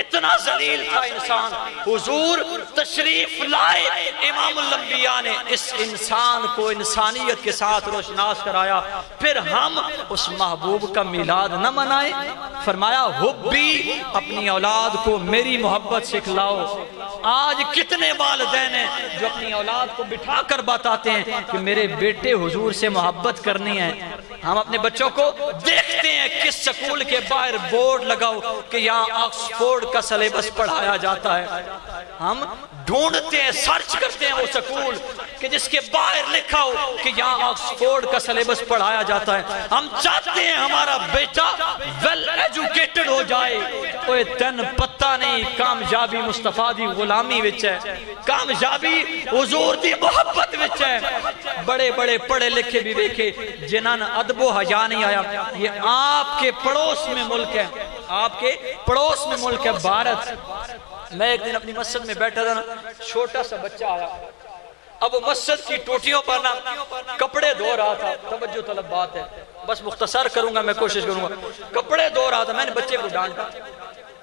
اتنا ذلیل تھا انسان. حضور تشریف لائے, امام الانبیاء نے اس انسان کو انسانیت کے ساتھ روشناس کرایا. پھر ہم اس محبوب کا میلاد نہ منائیں. فرمایا حبی, اپنی اولاد کو میری محبت سکھلاؤ. آج کتنے والدین ہیں جو اپنی اولاد کو بٹھا کر بتاتے ہیں کہ میرے بیٹے حضور سے محبت کرنی ہے. ہم اپنے بچوں کو دیکھتے ہیں کس سکول کے باہر بورڈ لگاؤ کہ یہاں آکسفورڈ کا سلیبس پڑھایا جاتا ہے. ہم ڈھونڈتے ہیں, سرچ کرتے ہیں وہ سکول کہ جس کے باہر لکھا ہو کہ یہاں آکسفورڈ کا سلیبس پڑھایا جاتا ہے. ہم چاہتے ہیں ہمارا بیٹا ویل ایجوکیٹڈ ہو جائے. کوئی تن پتہ نہیں کامیابی مصطفیٰ دی غلامی وچ ہے, کامیابی حضور دی محبت وچ ہے. بڑے بڑے پڑھے لکھے بھی دیکھے جنہاں ادب و حیا نہیں آیا. یہ آپ کے پڑوس میں ملک ہے, آپ کے پڑوس میں ملک ہے بھارت. میں ایک دن اپنی مسجد میں بیٹھا تھا نا, چھوٹا سا بچہ آیا. اب وہ مسجد کی ٹوٹیوں پر نا کپڑے دھو رہا تھا. توجہ طلب بات ہے, بس مختصر کروں گا, میں کوشش کروں گا. کپڑے دھو رہا تھا, میں نے بچے کو ڈانٹا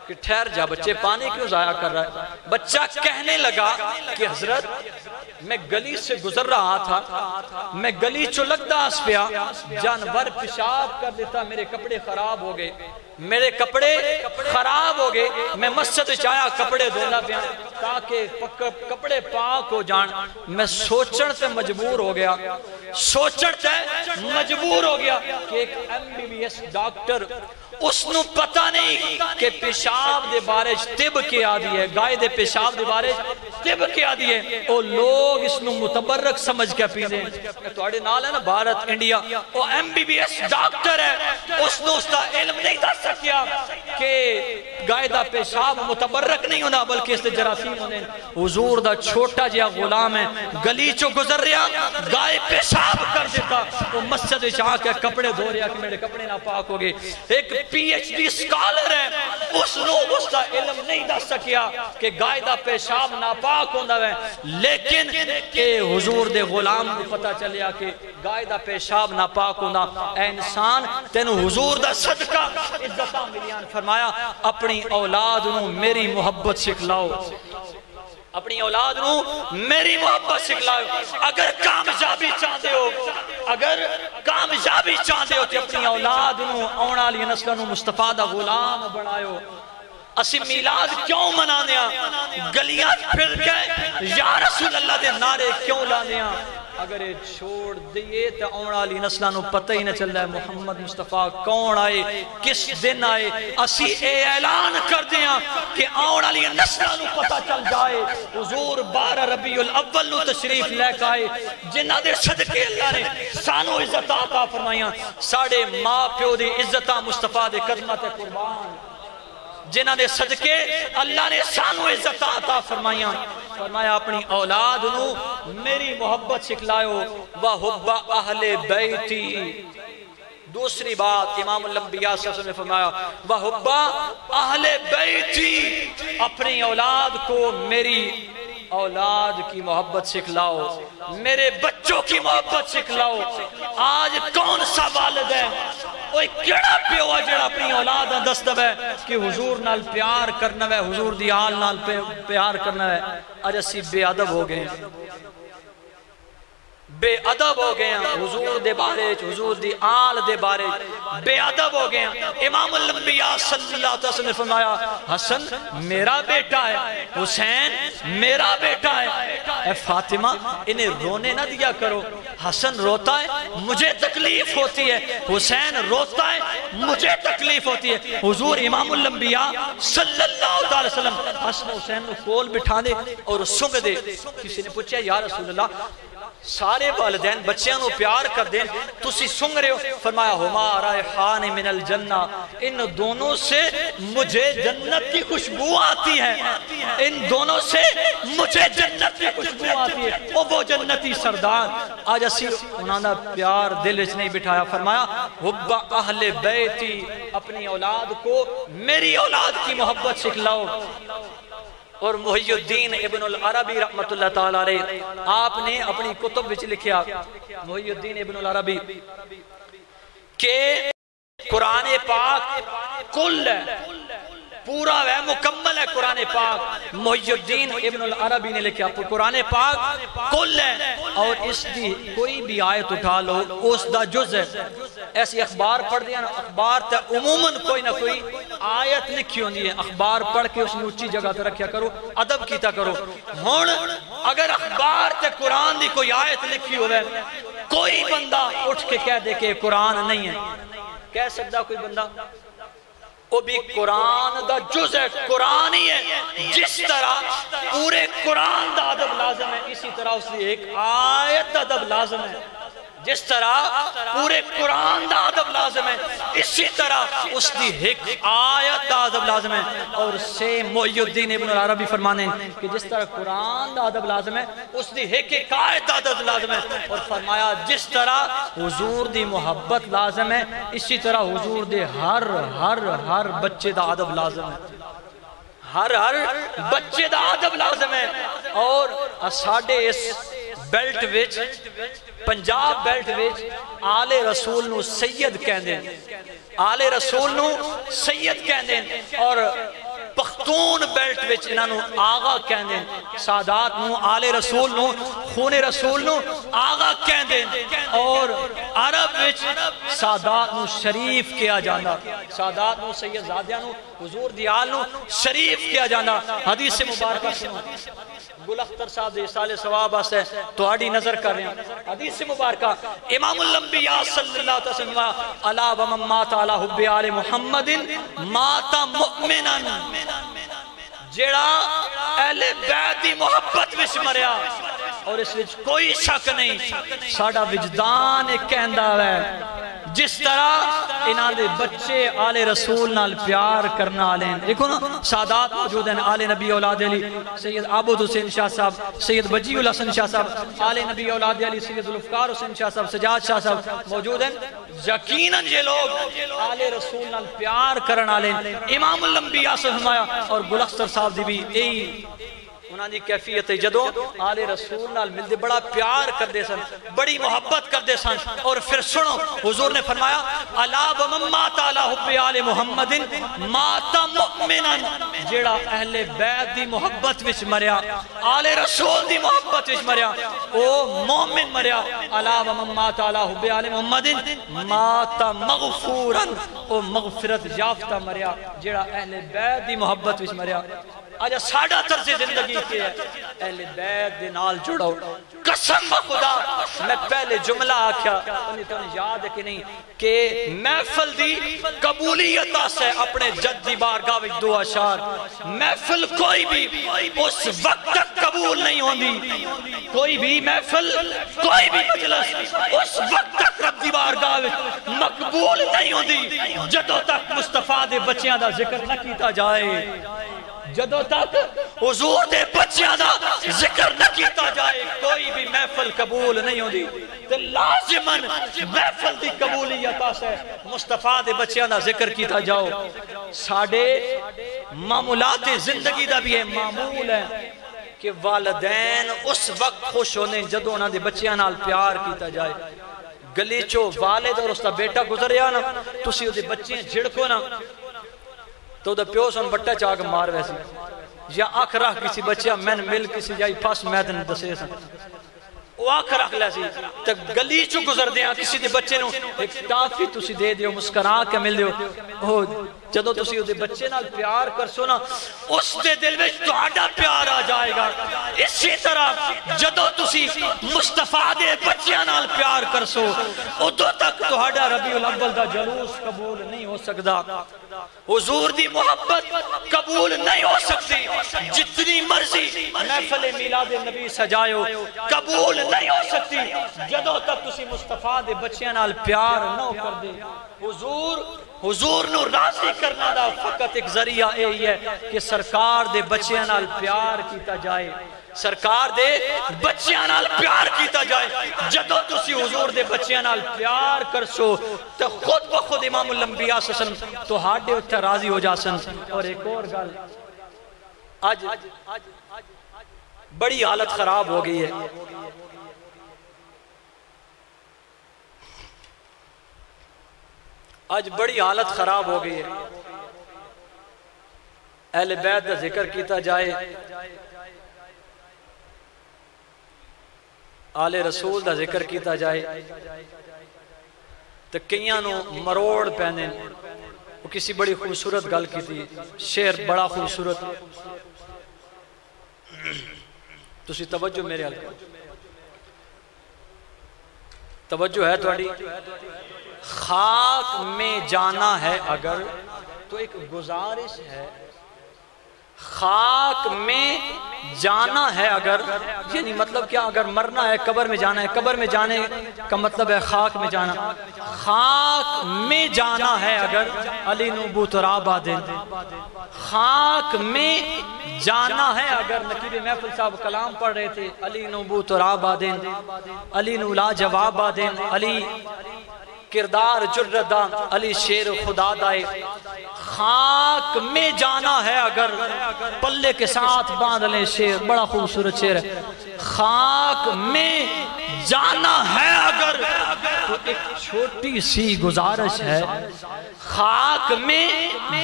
کہ ٹھہر جا بچے, پانی کیوں ضائع کر رہا ہے. بچہ کہنے لگا کہ حضرت میں گلی سے گزر رہا تھا, میں گلی چلکتا اس پیا, جانور پیشاب کر دیتا, میرے کپڑے خراب ہو گئے, میرے کپڑے خراب ہو گئے. میں مسجد چاہیا کپڑے دھونا پیا تاکہ کپڑے پاک ہو جان. میں سوچن سے مجبور ہو گیا, سوچن سے مجبور ہو گیا کہ ایک MBBS ڈاکٹر, اس نو پتہ نہیں کہ پیشاب دے بارے طب کے آدھی ہے, گائے دے پیشاب دے بارے طب کے آدھی ہے. او لوگ اس نو متبرک سمجھ کے پی دیں. توڑے نال ہے نا بھارت انڈیا, او MBBS ڈاکٹر ہے, اس نو اس کا علم نہیں دا سکیا کہ گائے دا پیشاب متبرک نہیں ہونا بلکہ اس نے جراثیم ہونے. حضور دا چھوٹا جیا غلام ہے, گلی چو گزر رہا, گائے پیشاب کر دیتا, وہ مسجد چاہ کے کپڑے دھو رہا کہ میرے کپڑے ناپاک ہو گئے. ایک PhD سکالر ہے, اس نو اس کا علم نہیں دا سکیا کہ گائے دا پیشاب ناپاک ہونا ہے, لیکن کہ حضور دے غلام کو پتہ چلیا کہ گائے دا پیشاب ناپاک ہونا. اے انسان تینو حضور دا صدقہ عزتاں ملیاں. فرمایا اپنی اولاد نو میری محبت سکھلاؤ. اپنی اولاد نو میری محبت سکھلاؤ. اگر کامیابی چاہتے ہو تو اپنی اولاد نو آنے والی نسلوں نو مصطفیٰ دا غلام بناؤ. اسی میلاد کیوں منانے ہیں؟ گلیاں پھر کے یا رسول اللہ دے نعرے کیوں لانے ہیں؟ اگر یہ چھوڑ دیئے تو آنے والی نسلوں نو پتہ ہی نہ چل رہا ہے محمد مصطفیٰ کون آئے، کس دن آئے. اسی اے اعلان کر دیا کہ آنے والی نسلوں نو پتہ چل جائے حضور 12 ربیع الاول نو تشریف لے کے آئے، جنہ دے صدقے اللہ نے سانو عزت عطا فرمائیاں. ساڑھے ماں پیو دی عزتاں مصطفیٰ دے قدمت قربان، جنہ دے صدقے اللہ نے سانو عزت عطا فرمائیاں. فرمایا اپنی اولاد نو میری محبت سکھلائیو وَحُبَّ اہل بیتی. دوسری بات امام الانبیاء صلی اللہ علیہ وسلم نے فرمایا وَحُبَّ اہل بیتی، اپنی اولاد کو میری اولاد کی محبت سکھلاؤ، میرے بچوں کی محبت سکھلاؤ. آج کون سا والد ہے، کوئی کیڑا پیو ہے جڑا اپنی اولاد دستب ہے کہ حضور نال پیار کرنا ہے، حضور دی آل نال پیار کرنا ہے. آج اسی بے ادب ہو گئے، بے ادب ہو گئے ہیں حضور دے بارے، حضور دی آل دے بارے بے ادب ہو گئے ہیں. امام الانبیاء صلی اللہ علیہ وسلم نے فرمایا حسن میرا بیٹا ہے، حسین میرا بیٹا ہے. اے فاطمہ انہیں رونے نہ دیا کرو، حسن روتا ہے مجھے تکلیف ہوتی ہے، حسین روتا ہے مجھے تکلیف ہوتی ہے. حضور امام الانبیاء صلی اللہ علیہ وسلم حسن حسین کو کول بٹھا دے اور سنگ دے. کسی نے پوچھا یا رسول اللہ سارے والدین بچیاں نو پیار کر دیں تسی سنگ رہے ہو؟ فرمایا ہما رائحان من الجنہ، ان دونوں سے مجھے جنت کی خوشبو آتی ہے، ان دونوں سے مجھے جنت کی خوشبو آتی ہے. وہ جنتی سردار آج اسی انہوں نے پیار دل وچ نہیں بٹھایا. فرمایا حب اہل بیتی، اپنی اولاد کو میری اولاد کی محبت سکھلاؤ. اور محی الدین ابن العربی رحمت اللہ تعالیٰ علیہ آپ نے اپنی کتب وچ لکھیا، محی الدین ابن العربی کہ قرآن پاک کل ہے، پورا ہے، مکمل ہے قرآن پاک. محی الدین ابن العربی نے لکھا قرآن پاک کل ہے اور اس دی کوئی بھی آیت اٹھا لو اس دا جز ہے. ایسی اخبار پڑھ دیا نا، اخبار تے عموماً کوئی نہ کوئی آیت لکھی ہوندی ہے، اخبار پڑھ کے اس نے اونچی جگہ تے رکھیا کرو، ادب کیتا کرو. ہن اگر اخبار تے قرآن دی کوئی آیت لکھی ہوئے کوئی بندہ اٹھ کے کہہ دے کہ قرآن نہیں ہے، کہہ سکتا کوئی بندہ؟ وہ بھی قرآن دا جز ہے، قرآن ہی ہے. جس طرح پورے قرآن دا ادب لازم ہے اسی طرح اس لیے ایک آیت دا ادب لازم ہے. جس طرح پورے قرآن دا ادب لازم ہے اسی طرح اس دی ایک آیت دا ادب لازم ہے. اور سے محی الدین ابن العربی فرمانے کہ جس طرح قرآن دا ادب لازم ہے اس دی ایک آیت دا ادب لازم ہے. اور فرمایا جس طرح حضور دی محبت لازم ہے اسی طرح حضور دے ہر بچے دا ادب لازم ہے، ہر بچے دا ادب لازم ہے. اور ساڑھے اس بیلٹ وچ پنجاب بیلٹ وچ آل رسول نو سید کہندے، آل رسول نو سید کہندے، اور پختون بیلٹ وچ انہاں نو آغا کہندے. سادات نو آل رسول نو خون رسول نو آغا کہندے. اور عرب وچ سادات نو شریف کیا جانا، سادات نو سید زادیاں نو حضور دی آل نو شریف کیا جانا. حدیث مبارکہ سنو، گل اختر صاحب دے سال ثواب آسے تو آڑی نظر کر رہے ہیں. حدیث مبارکہ امام الانبیاء صلی اللہ علیہ وسلم علا ومن مات علی حب آل محمد مات مؤمنا، جڑا اہل بیت دی محبت وچ مریا اور اس وچ کوئی شک نہیں، ساڑا وجدان ایک کہندہ ہے جس طرح انہاں دے بچے آل رسول نال پیار کرنا آلیں. دیکھو نا سادات موجود ہیں، آل نبی اولاد علی سید عابد حسین شاہ صاحب، سید وجیہ الحسن شاہ صاحب، آل نبی اولاد علی سید ذوالفقار حسین شاہ صاحب، سجاد شاہ صاحب موجود ہیں. یقیناً یہ لوگ آل رسول نال پیار کرنا آلیں. امام الانبیاء سے فرمایا اور گل اختر صاحب دی بھی یہی انہاں دی کیفیت جدوں آل رسول نال ملدے بڑا پیار کردے سن بڑی محبت کردے سن اور پھر سنو حضور نے فرمایا الا ومن مات علی حب آل محمد مات مؤمنا جیڑا اہل بیت دی محبت وچ مریا آل رسول دی محبت وچ مریا او مومن مریا الا ومن مات علی حب آل محمد مات مغفورا او مغفرت یافتہ مریا جیڑا اہل بیت دی محبت وچ مریا آجا ساڑھا طرز زندگی کے اہل بیت دے نال جڑو قسم خدا میں پہلے جملہ آکھیا تو یاد ہے کہ نہیں کہ محفل دی قبولیت سے اپنے جد دی بارگاہ وچ دو اشعار محفل کوئی بھی اس وقت تک قبول نہیں ہوندی کوئی بھی محفل کوئی بھی مجلس اس وقت تک رب دی بارگاہ وچ مقبول نہیں ہوندی جدوں تک مصطفیٰ دے بچیاں دا ذکر نہ کیتا جائے جدوں تک حضور دے بچیاں دا ذکر نہ کیتا جائے کوئی بھی محفل قبول نہیں ہوندی تے لازماً محفل دی قبولیت سے مصطفیٰ دے بچیاں دا ذکر کیتا جاؤ ساڑھے معمولات زندگی دا بھی ہے معمول ہے کہ والدین اس وقت خوش ہونے جدوں انہاں دے بچیاں نال پیار کیتا جائے گلیچو والد اور اس دا بیٹا گزریا نا تسی او دے بچے جھڑکو نا تو دا پیو سن بٹا چاک مار ویسی یا آنکھ رکھ کسی بچہ میں مل کسی جائی پاس میدن دسے سن وہ آنکھ رکھ لیسی تک گلی چو گزر دیا کسی دے بچے نو ایک ٹافی تسی دے دیو مسکران کے مل دیو جدو تسی دے بچے نال پیار کر سونا اس دے دل میں تہاڈا پیار آ جائے گا اسی طرح جدو تسی مصطفیٰ دے بچیاں نال پیار کر سو ادو تک تہاڈا ربیع الاول دا جلوس قبول نہیں ہو سکدا حضور دی محبت قبول نہیں ہو سکتی جتنی مرضی محفل میلاد نبی سجائیو قبول نہیں ہو سکتی جدوں تک تسی مصطفیٰ دے بچیاں نال پیار نہ کر دے حضور نو راضی کرنا دا فقط ایک ذریعہ یہی ہے کہ سرکار دے بچیاں نال پیار کیتا جائے سرکار دے بچیاں نال پیار کیتا جائے جدوں تسی حضور دے بچیاں نال پیار کر سو تو خود بخود امام الانبیاء صلی اللہ علیہ وسلم تو ہاڈے اتھا راضی ہو جاسن اور ایک اور گل آج بڑی حالت خراب ہو گئی ہے آج بڑی حالت خراب ہو گئی ہے اہل بیت دا ذکر کیتا جائے آل رسول دا ذکر کیتا جائے تو کئیاں نو مروڑ پہنے وہ کسی بڑی خوبصورت گل کی تھی شعر بڑا خوبصورت تسی توجہ میرے حال توجہ ہے تھوڑی خاک میں جانا ہے اگر تو ایک گزارش ہے خاک میں جانا ہے اگر یعنی مطلب کیا اگر مرنا ہے قبر میں جانا ہے قبر میں جانے کا مطلب ہے خاک میں جانا خاک میں جانا ہے اگر علی نوبو ترابا دین خاک میں جانا ہے اگر نقیب محفل صاحب کلام پڑھ رہے تھے علی نوبو ترابا دین علی نو لا جوابا دین علی کردار جردا علی شیر خدا دائے خاک میں جانا ہے اگر پلے کے ساتھ باندھ لیں شیر بڑا خوبصورت شیر ہے خاک میں جانا ہے اگر تو ایک چھوٹی سی گزارش ہے خاک میں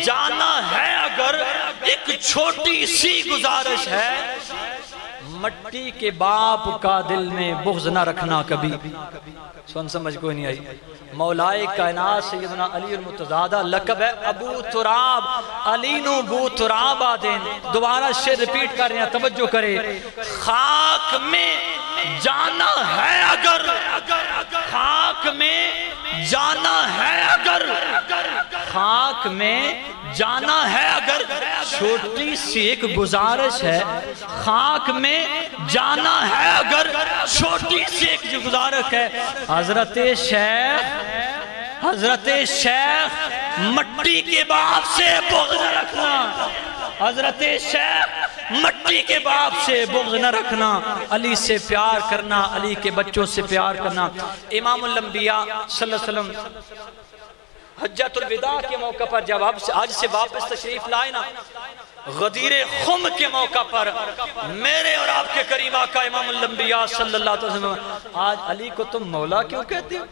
جانا ہے اگر ایک چھوٹی سی گزارش ہے مٹی کے باپ کا دل میں بغض نہ رکھنا کبھی سن سمجھ کوئی نہیں آئی مولائے کائنات سیدنا علی المرتضیٰ لقب ہے ابو تراب علی نو بو تراب آدین دوبارہ شعر ریپیٹ کر رہے ہیں توجہ کرے خاک میں جانا ہے اگر خاک میں جانا ہے اگر خاک میں جانا ہے اگر چھوٹی سی ایک گزارش ہے خاک میں جانا ہے اگر چھوٹی سی ایک گزارش ہے حضرت شیخ مٹی کے باپ سے بغض نہ رکھنا حضرت شیخ مٹی کے باپ سے بغض نہ رکھنا علی سے پیار کرنا علی کے بچوں سے پیار کرنا امام الانبیاء صلی اللہ علیہ وسلم حجۃ الوداع کے موقع پر جب آج سے واپس تشریف لائے نا، غدیر خم کے موقع پر میرے اور آپ کے کریم آقا امام الانبیاء صلی اللہ علیہ وسلم، آج علی کو تم مولا کیوں کہتے ہو؟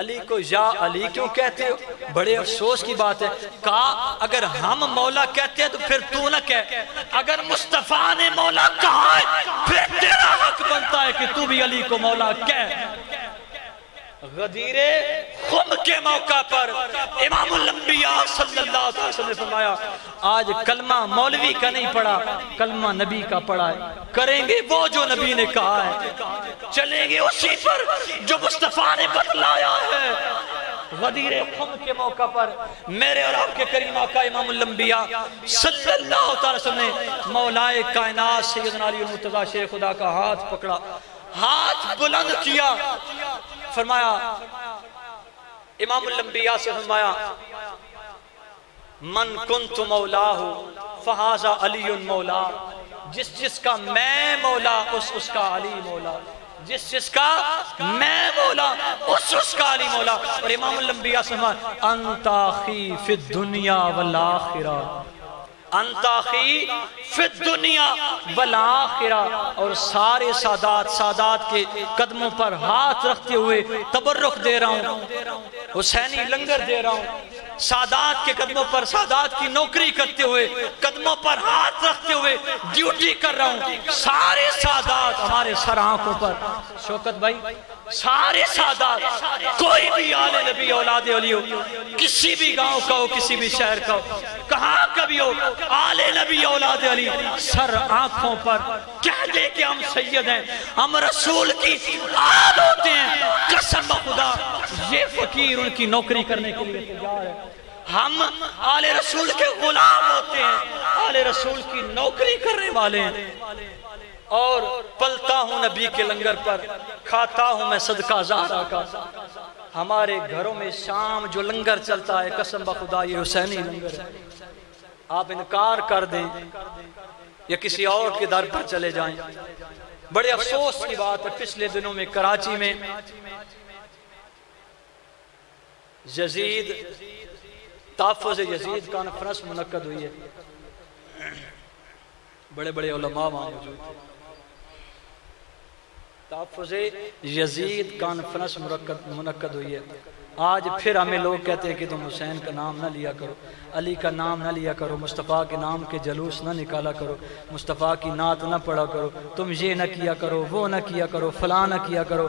علی کو یا علی کیوں کہتے ہو؟ بڑے افسوس کی بات ہے۔ کہا اگر ہم مولا کہتے ہیں تو پھر تو نہ کہہ، اگر مصطفیٰ نے مولا کہا ہے پھر تیرا حق بنتا ہے کہ تو بھی علی کو مولا کہہ۔ غدیر خم کے موقع پر امام الانبیاء صلی اللہ علیہ وسلم نے فرمایا آج کلمہ مولوی کا نہیں پڑھا، کلمہ نبی کا پڑھا ہے، کریں گے وہ جو نبی نے کہا ہے، چلیں گے اسی پر جو مصطفیٰ نے بتلایا ہے۔ غدیر خم کے موقع پر میرے اور آپ کے کریم آقا امام الانبیاء صلی اللہ علیہ وسلم نے مولائے کائنات سیدنا علی المرتضیٰ شیخ خدا کا ہاتھ پکڑا، ہاتھ بلند کیا، فرمایا امام الانبیاء سے فرمایا من کنت مولاہ فہذا علی مولا، جس کا میں مولا اس کا علی مولا، جس کا میں مولا اس کا علی مولا۔ اور امام الانبیاء سے فرمایا انت اخی فی الدنیا والآخرہ، انت اخی فی الدنیا والآخرہ۔ اور سارے سادات کے قدموں پر ہاتھ رکھتے ہوئے تبرک دے رہا ہوں، حسینی لنگر دے رہا ہوں، سادات کے قدموں پر سادات کی نوکری کرتے ہوئے قدموں پر ہاتھ رکھتے ہوئے ڈیوٹی کر رہا ہوں۔ سارے سادات ہمارے سر آنکھوں پر، شوکت بھائی سارے سادات، کوئی بھی آل نبی اولاد علی ہو، کسی بھی گاؤں کا ہو، کسی بھی شہر کا ہو، کہاں کا بھی ہو، آل نبی اولاد علی سر آنکھوں پر کہہ دے کہ ہم سید ہیں، ہم رسول کی آل ہوتے ہیں، قسم خدا یہ فقیر ان کی نوکری کرنے کے لیے تیار ہے۔ ہم آل رسول کے غلام ہوتے ہیں، آل رسول کی نوکری کرنے والے ہیں، اور پلتا ہوں نبی کے لنگر پر، کھاتا ہوں میں صدقہ زہرا کا۔ ہمارے گھروں میں شام جو لنگر چلتا ہے قسم بخدا یہ حسینی لنگر ہے۔ آپ انکار کر دیں یا کسی اور کے در پر چلے جائیں، بڑے افسوس کی بات ہے پچھلے دنوں میں کراچی میں یزید تحفظ یزید کانفرنس منعقد ہوئی ہے، بڑے بڑے علماء وہاں موجود تھے۔ تحفظ یزید کانفرنس منعقد ہوئی ہے۔ آج پھر ہمیں لوگ کہتے ہیں کہ تم حسین کا نام نہ لیا کرو، علی کا نام نہ لیا کرو، مصطفیٰ کے نام کے جلوس نہ نکالا کرو، مصطفیٰ کی نعت نہ پڑھا کرو، تم یہ نہ کیا کرو، وہ نہ کیا کرو، فلاں نہ کیا کرو،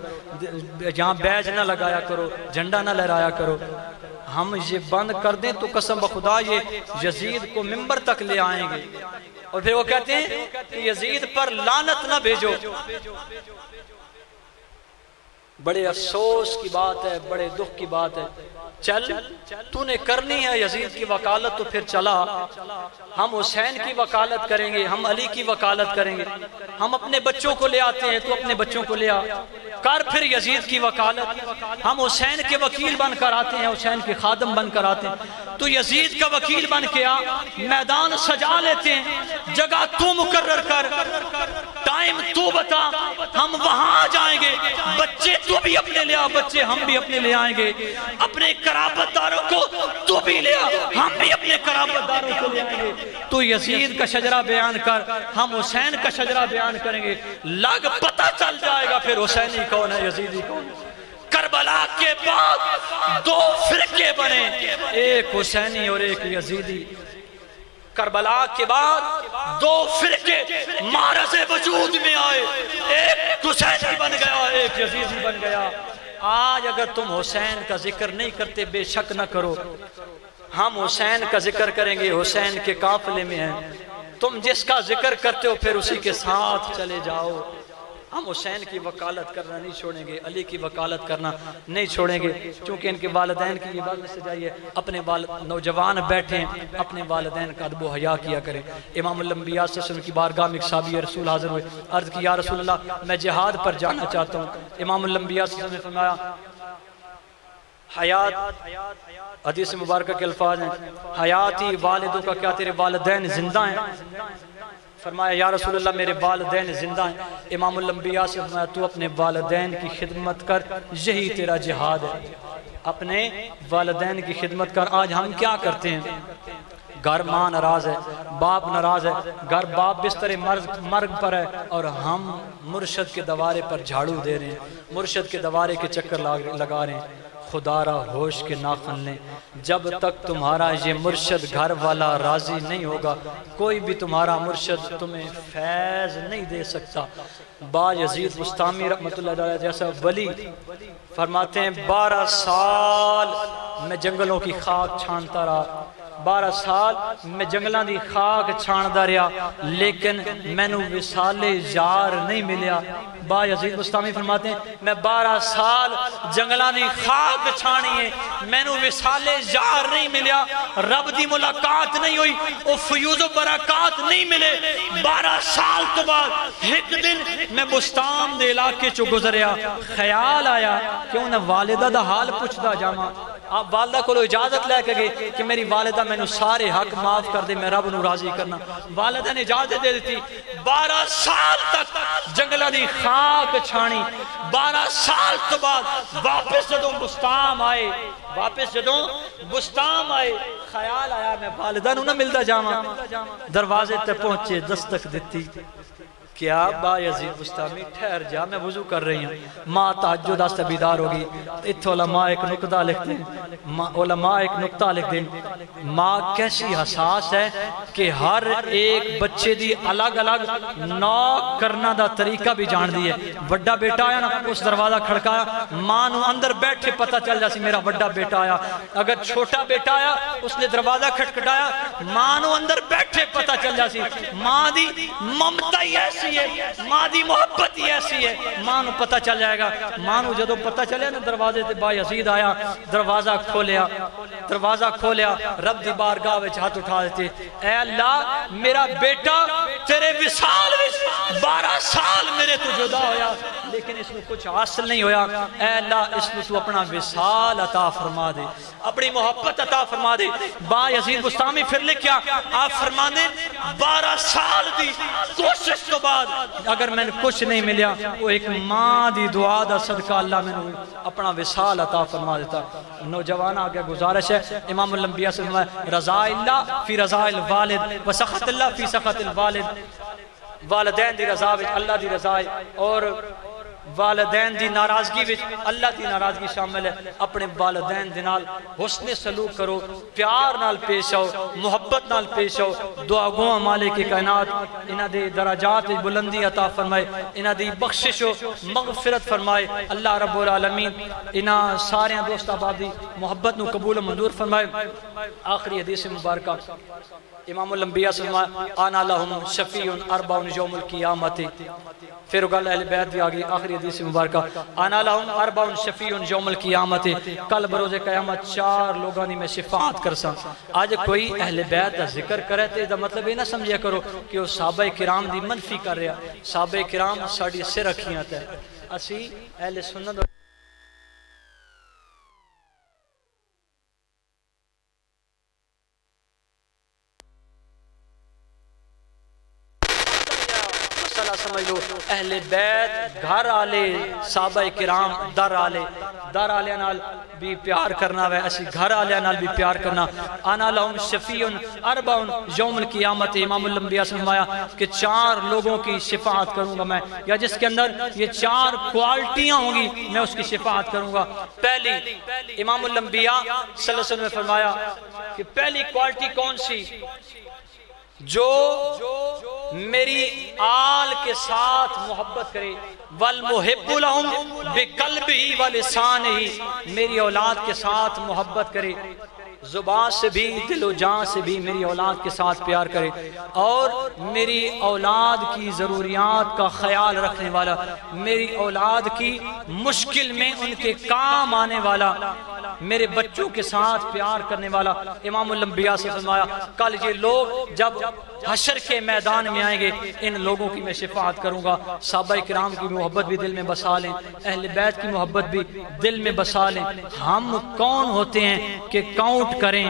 جہاں بیج نہ لگایا کرو، جھنڈا نہ لہرایا کرو۔ ہم یہ بند کر دیں تو قسم بخدا یہ یزید کو منبر تک لے آئیں گے، اور پھر وہ کہتے ہیں کہ یزید پر لعنت نہ بھیجو۔ بڑے افسوس کی بات ہے، بڑے دکھ کی بات ہے۔ چل تو نے کرنی ہے یزید کی وکالت تو پھر چلا، ہم حسین کی وکالت کریں گے، ہم علی کی وکالت کریں گے، ہم اپنے بچوں کو لے آتے ہیں تو اپنے بچوں کو لے آ کر پھر یزید کی وکالت، ہم حسین کے وکیل بن کر آتے ہیں، حسین کے خادم بن کر آتے ہیں، تو یزید کا وکیل بن کے آ، میدان سجا لیتے ہیں، جگہ تو مقرر کر، ٹائم تو بتا، ہم وہاں جائیں گے، بچے تو بھی اپنے لے آ، بچے ہم بھی اپنے لے آئیں گے، اپنے قرابت داروں کو تو بھی لے آ، ہم بھی اپنے قرابت داروں کو لے آئیں گے، تو یزید کا شجرہ بیان کر، ہم حسین کا شجرہ بیان کریں گے، لگ پتہ چل جائے گا پھر حسینی کون ہے یزیدی کون ہے۔ کربلا کے بعد دو فرقے بنے، ایک حسینی اور ایک یزیدی۔ کربلا کے بعد دو فرقے معرض وجود میں آئے، ایک حسینی بن گیا، ایک یزیدی بن گیا۔ آج اگر تم حسین کا ذکر نہیں کرتے بے شک نہ کرو، ہم حسین کا ذکر کریں گے، حسین کے قافلے میں ہیں، تم جس کا ذکر کرتے ہو پھر اسی کے ساتھ چلے جاؤ۔ ہم حسین کی وکالت کرنا نہیں چھوڑیں گے، علی کی وکالت کرنا نہیں چھوڑیں گے، چونکہ ان کے والدین کی یہ بات میں سے جائیے، اپنے نوجوان بیٹھے ہیں، اپنے والدین کا ادب و حیا کیا کریں۔ امام الانبیاء صلی اللہ علیہ وسلم کی بارگاہ میں ایک صحابی رسول حاضر ہوئے، عرض کی یا رسول اللہ میں جہاد پر جانا چاہتا ہوں۔ امام الانبیاء صلی اللہ علیہ وسلم نے فرمایا حیات، حدیث مبارکہ کے الفاظ ہیں، حیاتی والدوں کا کیا تیرے والدین زندہ ہیں؟ فرمایا یا رسول اللہ میرے والدین زندہ ہیں۔ امام الانبیاء سے فرمایا تو اپنے والدین کی خدمت کر، یہی تیرا جہاد ہے۔ اپنے والدین کی خدمت کر. آج ہم کیا کرتے ہیں؟ گھر ماں ناراض ہے، باپ ناراض ہے، گھر باپ بستر مرگ پر ہے، اور ہم مرشد کے دوارے پر جھاڑو دے رہے ہیں، مرشد کے دوارے کے چکر لگا رہے ہیں. خدا را ہوش کے ناخن لیں، جب تک تمہارا یہ مرشد گھر والا راضی نہیں ہوگا کوئی بھی تمہارا مرشد تمہیں فیض نہیں دے سکتا. با یزید بستامی رحمت اللہ علیہ جیسا ولی فرماتے ہیں 12 سال میں جنگلوں کی خاک چھانتا رہا، 12 سال میں جنگلاں دی خاک چھاندا رہا، لیکن مینو وصال یار نہیں ملیا. با یزید بستامی فرماتے ہیں میں 12 سال جنگلاں دی خاک چھانی ہے، مینو وصال یار نہیں ملیا، رب دی ملاقات نہیں ہوئی، او فیوز و برکات نہیں ملے. 12 سال تو بعد ایک دن میں بستان دے علاقے چو گزریا، خیال آیا کہ انہیں والدہ دا حال پوچھدا جاواں. آپ والدہ کو اجازت لے کے گئے کہ میری والدہ میں نے سارے حق معاف کر دے، میں رب نو راضی کرنا. والدہ نے اجازت دے دیتی. 12 سال تک جنگلہ دی خاک چھانی. 12 سال تو بعد واپس جدوں بستان آئے خیال آیا میں والدہ نو نہ ملدا جاواں. دروازے تے پہنچے، دستک دیتی. کیا؟ با یزید بستامی ٹھہر جا، میں وضو کر رہی ہوں. ماں تہجد واسطے بیدار ہوگی. اتھے علماء ایک نقطہ لکھتے ہیں، ماں کیسی حساس ہے کہ ہر ایک بچے دی الگ الگ نوک کرنا دا طریقہ بھی جان دی ہے. وڈا بیٹا آیا نا، اس دروازہ کھڑکایا، ماں نو اندر بیٹھے پتہ چل جاسی میرا وڈا بیٹا آیا. اگر چھوٹا بیٹا آیا اس نے دروازہ کھٹکھٹایا، ماں نو اندر بیٹھے پتہ چل جاسی. ماں دی ممتا ہی ایسی ہے، ماں دی محبت ہی ایسی ہے، ماں نو پتہ چل جائے گا. ماں نو جدو پتہ چلے نا دروازے تے با یزید آیا، دروازہ کھولیا، رب دی بارگاہ وچ ہاتھ اٹھا دیتے. اے اللہ میرا بیٹا تیرے وصال وچ 12 سال میرے تو جدا ہویا، لیکن اس میں کچھ حاصل نہیں ہویا. اے اللہ اس میں تو اپنا وصال عطا فرما دے، اپنی محبت عطا فرما دے. با یزید بستامی پھر لکھیا، آپ فرما دیں 12 سال دی کوشش تو بعد اگر میں نے کچھ نہیں ملیا، وہ ایک ماں دی دعا دا صدقہ اللہ میں نے اپنا وصال عطا فرما دیتا. نوجوان آگے گزارش ہے، امام الانبیاء سے فرمایا رضا اللہ فی رضا الوالد و سخط اللہ فی سخط الوالد. والدین دی رضا وچ اللہ دی رضا ہے، اور والدین دی ناراضگی وچ اللہ دی ناراضگی شامل ہے. اپنے والدین دے نال حسن سلوک کرو، پیار نال پیش آؤ، محبت نال پیش آؤ. دعا گو مالک کائنات انہاں دے درجات بلندی عطا فرمائے، انہاں دی بخشش و مغفرت فرمائے. اللہ رب العالمین انہاں سارے دوست احباب دی محبت نو قبول و منظور فرمائے. آخری حدیث مبارکہ امام الانبیاء سے فرمایا آنا لہم شفیع اربع یوم القیامت. پھر گل اہل بیت بھی آگئی. آخری حدیث مبارکہ آنا لہم اربع شفیع یوم القیامت، کل بروز قیامت 4 لوگاں دی میں شفاعت کرساں. آج کوئی اہل بیت دا ذکر کرے تے دا مطلب یہ نہ سمجھیا کرو کہ وہ صحابہ کرام دی منفی کر رہا. صحابہ کرام ساڑی سر رکھیاں تے اسی اہل سنت سمجھ لو. اہل بیت گھر آلے، صحابہ کرام در آلے نال بھی پیار کرنا ہے، اسی گھر آلے نال بھی پیار کرنا. آنا لہم شفیع اربع یوم القیامت. امام الانبیاء سے فرمایا کہ 4 لوگوں کی شفاعت کروں گا میں، یا جس کے اندر یہ 4 کوالٹیاں ہوں گی میں اس کی شفاعت کروں گا. پہلی امام الانبیاء صلی اللہ علیہ وسلم نے فرمایا کہ پہلی کوالٹی کون سی؟ جو میری آل کے ساتھ محبت کرے. والمحب لہم بقلبہ ولسانہ، میری اولاد کے ساتھ محبت کرے، زبان سے بھی دل و جان سے بھی میری اولاد کے ساتھ پیار کرے، اور میری اولاد کی ضروریات کا خیال رکھنے والا، میری اولاد کی مشکل میں ان کے کام آنے والا، میرے بچوں کے ساتھ پیار کرنے والا. امام الانبیاء سے فرمایا کل یہ لوگ جب حشر کے میدان میں آئیں گے ان لوگوں کی میں شفاعت کروں گا. صحابہ کرام کی محبت بھی دل میں بسا لیں، اہل بیت کی محبت بھی دل میں بسا لیں. ہم کون ہوتے ہیں کہ کاؤنٹ کریں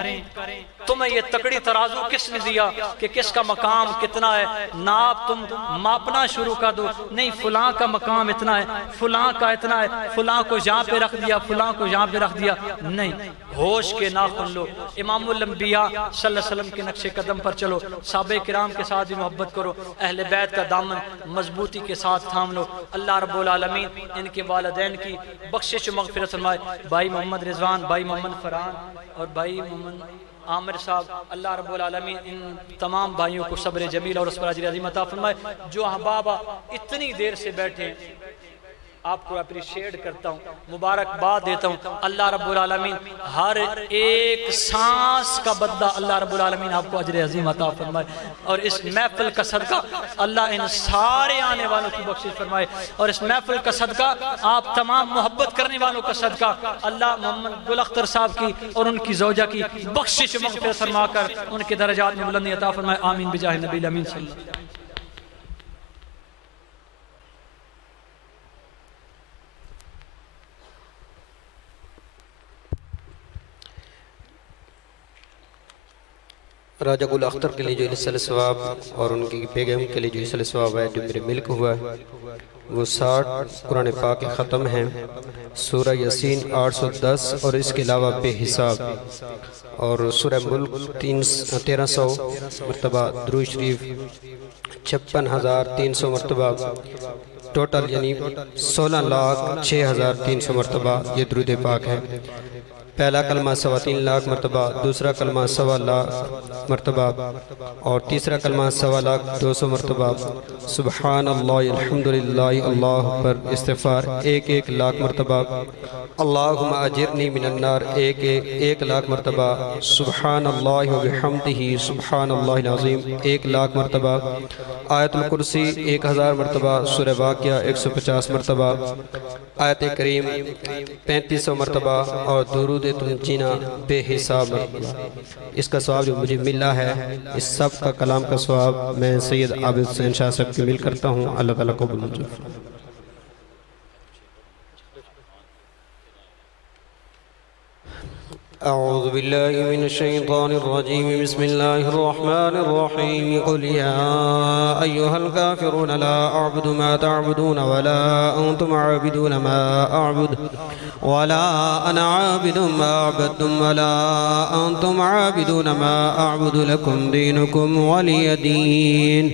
تمہیں یہ تکڑی ترازو کس نے دیا کہ کس کا مقام کتنا ہے؟ ناپ تم ماپنا شروع کر دو، نہیں فلاں کا مقام اتنا ہے، فلاں کا اتنا ہے، فلاں کو یہاں پہ رکھ دیا، فلاں کو یہاں پہ رکھ دیا، نہیں، ہوش کے ناخن لو، امام الانبیاء صلی اللہ علیہ وسلم کے نقش قدم پر چلو، صحابہ کرام کے ساتھ بھی محبت کرو، اہل بیت کا دامن مضبوطی کے ساتھ تھام لو۔ اللہ رب العالمین ان کے والدین کی بخشش و مغفرت فرمائے، بھائی محمد رضوان، بھائی محمد فرحان اور بھائی محمد عامر صاحب، اللہ رب العالمین ان تمام بھائیوں کو صبر جمیل اور صبر اجر عظیم عطا فرمائے۔ جو احبابہ اتنی دیر سے بیٹھے ہیں، آپ کو اپریشیٹ کرتا ہوں، مبارکباد دیتا ہوں، اللہ رب العالمین ہر ایک سانس کا بدلہ اللہ رب العالمین آپ کو اجر عظیم عطا فرمائے، اور اس محفل کا صدقہ اللہ ان سارے آنے والوں کی بخشش فرمائے، اور اس محفل کا صدقہ آپ تمام محبت کرنے والوں کا صدقہ اللہ محمد گل اختر صاحب کی اور ان کی زوجہ کی بخشش و مغفرت فرما کر ان کے درجات میں بلندی عطا فرمائے، آمین بجاہ نبی الامین صلی اللہ علیہ وسلم۔ راجہ گل اختر کے لیے جو حصہ ثواب اور ان کی بیگم کے لیے جو حصہ ثواب ہے جو میرے ملک ہوا ہے وہ 60 قرآن پاک ختم ہیں، سورہ یاسین 810 اور اس کے علاوہ بے حساب، اور سورہ ملک 1300 مرتبہ، درود شریف 56,300 مرتبہ، ٹوٹل یعنی 16,06,300 مرتبہ یہ درود پاک ہے۔ پہلا کلمہ 3.25 لاکھ مرتبہ، دوسرا کلمہ 1.25 لاکھ مرتبہ، اور تیسرا کلمہ 1.25 مرتبہ، سبحان اللہ الحمدللہ اللہ اکبر استغفار 1 لاکھ مرتبہ، اللہم اجرنی من النار 1 لاکھ مرتبہ، سبحان اللہ وبحمدہ سبحان اللہ العظیم 1 لاکھ مرتبہ، آیت الکرسی 1000 مرتبہ، سورہ واقعہ 150 مرتبہ، آیت کریم 3500 مرتبہ، اور درود تنجینا بے حساب مرتبہ۔ اس کا ثواب جو مجھے ملا ہے، اس سب کا کلام کا ثواب میں سید عابد حسین شاہ صاحب کی مل کرتا ہوں، اللہ تعالیٰ کو منظور فرمائے۔ أعوذ بالله من الشيطان الرجيم، بسم الله الرحمن الرحيم، قل يا أيها الكافرون لا أعبد ما تعبدون ولا أنتم عابدون ما أعبد ولا أنا عابد ما عبدتم ولا أنتم عابدون ما أعبد لكم دينكم ولي دين.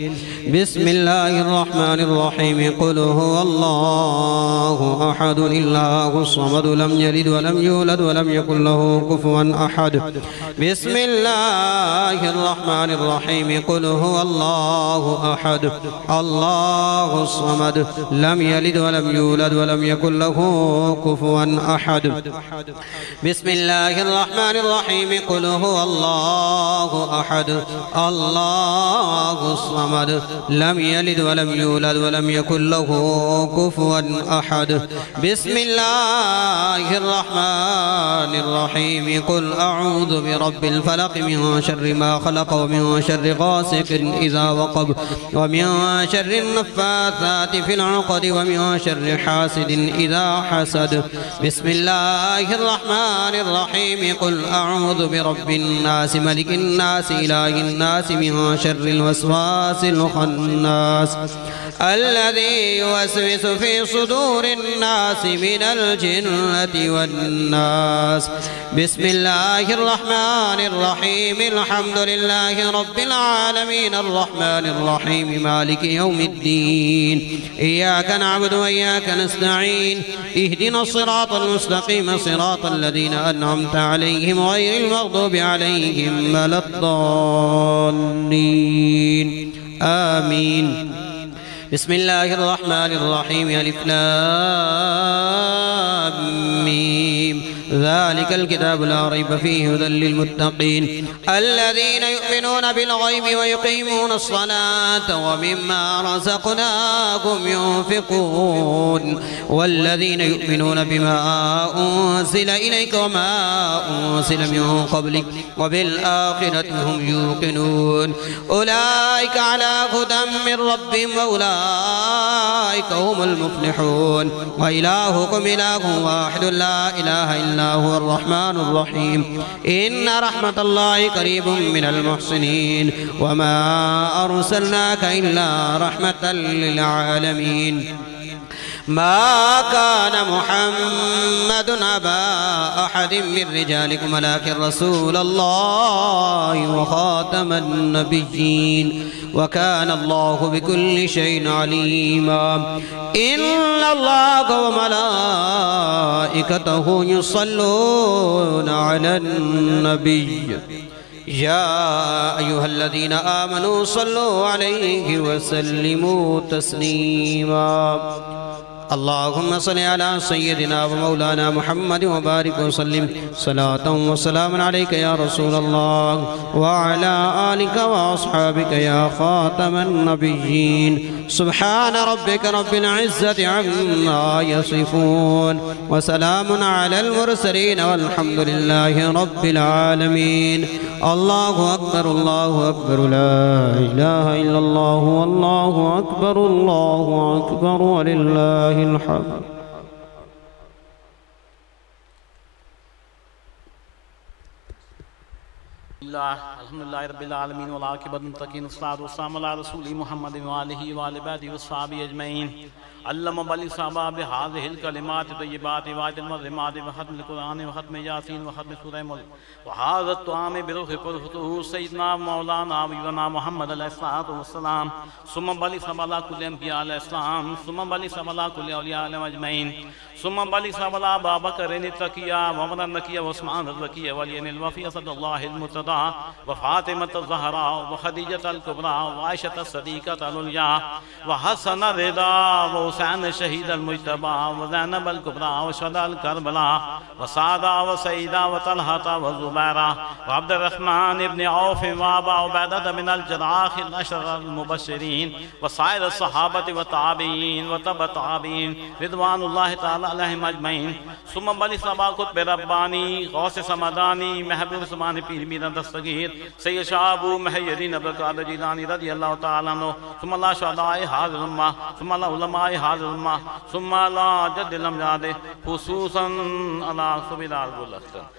بسم الله الرحمن الرحيم، قل هو الله أحد الله الصمد لم يلد ولم يولد ولم يكن له كفوا أحد. بسم الله الرحمن الرحيم، قل هو الله أحد الله الصمد لم يلد ولم يولد ولم يكن له كفوا أحد. بسم الله الرحمن الرحيم، قل هو الله أحد الله الصمد لم يلد ولم يولد ولم يكن له كفوا أحد. بسم الله الرحمن الرحيم، قل أعوذ برب الفلق من شر ما خلق ومن شر غاسق إذا وقب ومن شر النفاثات في العقد ومن شر حاسد إذا حسد. بسم الله الرحمن الرحيم، قل أعوذ برب الناس ملك الناس إله الناس من شر الوسواس الخناس الذي يوسوس في صدور الناس من الجنة والناس. بسم الله الرحمن الرحيم، الحمد لله رب العالمين الرحمن الرحيم مالك يوم الدين، إياك نعبد وإياك نستعين، اهدنا الصراط المستقيم صراط الذين أنعمت عليهم غير المغضوب عليهم ولا الضالين آمين. بسم الله الرحمن الرحيم، ألف لام ميم، ذلك الكتاب لا ريب فيه هدى للمتقين الذين يؤمنون بالغيب ويقيمون الصلاة ومما رزقناهم ينفقون والذين يؤمنون بما أنزل إليك وما أنزل من قبلك وبالآخرة هم يوقنون. أولئك على هدى من ربهم وأولئك فأولئك هم المفلحون وإلهكم إله واحد لا إله إلا هو الرحمن الرحيم إن رحمة الله قريب من المحسنين وما أرسلناك إلا رحمة للعالمين ما كان محمد أبا أحد من رجالكم ولكن رسول الله وخاتم النبيين وكان الله بكل شيء عليما إن الله وملائكته يصلون على النبي يا أيها الذين آمنوا صلوا عليه وسلموا تسليما اللهم صل على سيدنا ومولانا محمد وبارك وسلم صلاة وسلام عليك يا رسول الله وعلى آلك وأصحابك يا خاتم النبيين سبحان ربك رب العزة عما يصفون وسلام على المرسلين والحمد لله رب العالمين الله أكبر الله أكبر لا إله إلا الله والله أكبر ولله الحمد الحمد لله رب العالمين والعاقبة للمتقين والصلاة والسلام على رسول محمد وآله وآله وصحبه أجمعين علم بل صحابہ بهذه الكلمات الطيبات وآيات المرحمات وختم القرآن وختم ياسين وختم سورة ملك وهذا الطعام بروح قدسه سيدنا مولانا وابينا محمد عليه الصلاة والسلام ثم بل صحابة كل أنبياء عليه السلام ثم بل صحابة كل أولياء أجمعين ثم بل صحابة أبا بكر التقيا وعمر النقي وعثمان الزكي وعلي الوفي صلى الله المرتضى وفاطمة الزهراء وخديجة الكبرى وعائشة الصديقة العليا وحسن الرضا وحسين شهيد المجتبى وزينب الكبرى وشهداء الكربلاء وسعدة وسيدة وطلحة وزبيرة وعبد الرحمن بن عوف وأبا عبيدة من الجراح الأشرة المبشرين وسائر الصحابة والتابعين وتبع التابعين رضوان الله تعالى عليهم أجمعين ثم بل صحابة قطب رباني غوث سمداني محبوب سماني پیر میرا دستگیر سید شاہ ابو محی الدین عبدالقادر جیلانی رضی اللہ تعالیٰ عنہ ثم اللہ شہداء حاضر امہ ثم اللہ علماء حاضر امہ ثم اللہ جد الامجاد خصوصاً اللہ سبیلال گلختر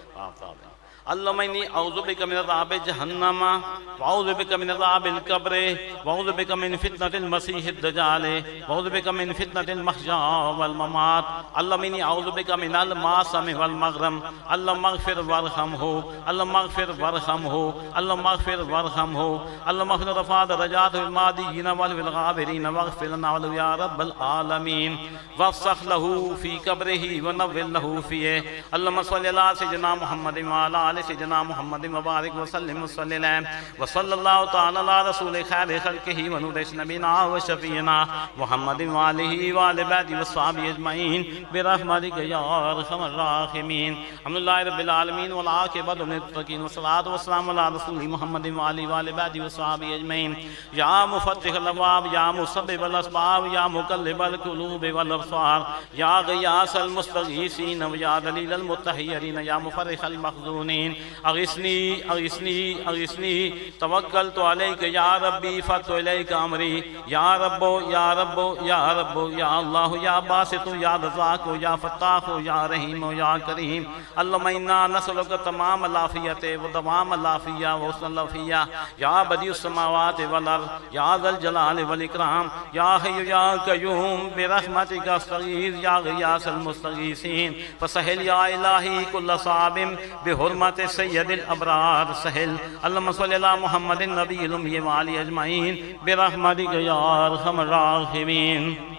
اللهم إني أعوذ بك من عذاب جهنم وأعوذ بك من عذاب القبر وأعوذ بك من فتنة المسيح الدجال وأعوذ بك من فتنة المحيا والممات اللهم إني أعوذ بك من المعصم والمغرم اللهم اغفر وارحمه اللهم اغفر وارحمه اللهم اغفر وارحمه اللهم اغفر رفع درجات الماديين والغابرين واغفر لنا وله يا رب العالمين وافسح له في قبره ونور له فيه اللهم صل على سيدنا محمد وعلى آل سيدنا محمد مبارك وسلم وسلم وصلى الله تعالى على رسول خير خلقه ونور نبينا وشفينا محمد وآله وآل بيته وصحبه أجمعين برحمتك يا أرحم الراحمين الحمد لله رب العالمين والعاقبة للمتقين والصلاة والسلام على رسول محمد وآله وآل بيته وصحبه أجمعين يا مفتح الأبواب يا مسبب الأسباب يا مقلب القلوب والأبصار يا غياث المستغيثين ويا دليل المتحيرين يا مفرح المخزونين أغثني أغثني أغثني توكلت عليك يا ربي فتح إليك أمري يا رب يا رب يا رب يا الله يا باسط يا رزاق يا فتاح يا رحيم يا كريم اللهم إنا نسألك تمام العافية ودوام العافية وحسن العافية يا بديع السماوات والأرض يا ذا الجلال والإكرام يا حي يا قيوم برحمتك أستغيث يا غياث المستغيثين فسهل يا إلهي كل صعب بحرمة سيد الأبرار سهل اللهم صل على محمد النبي الأمي وعلي أجمعين برحمتك يا أرحم الراحمين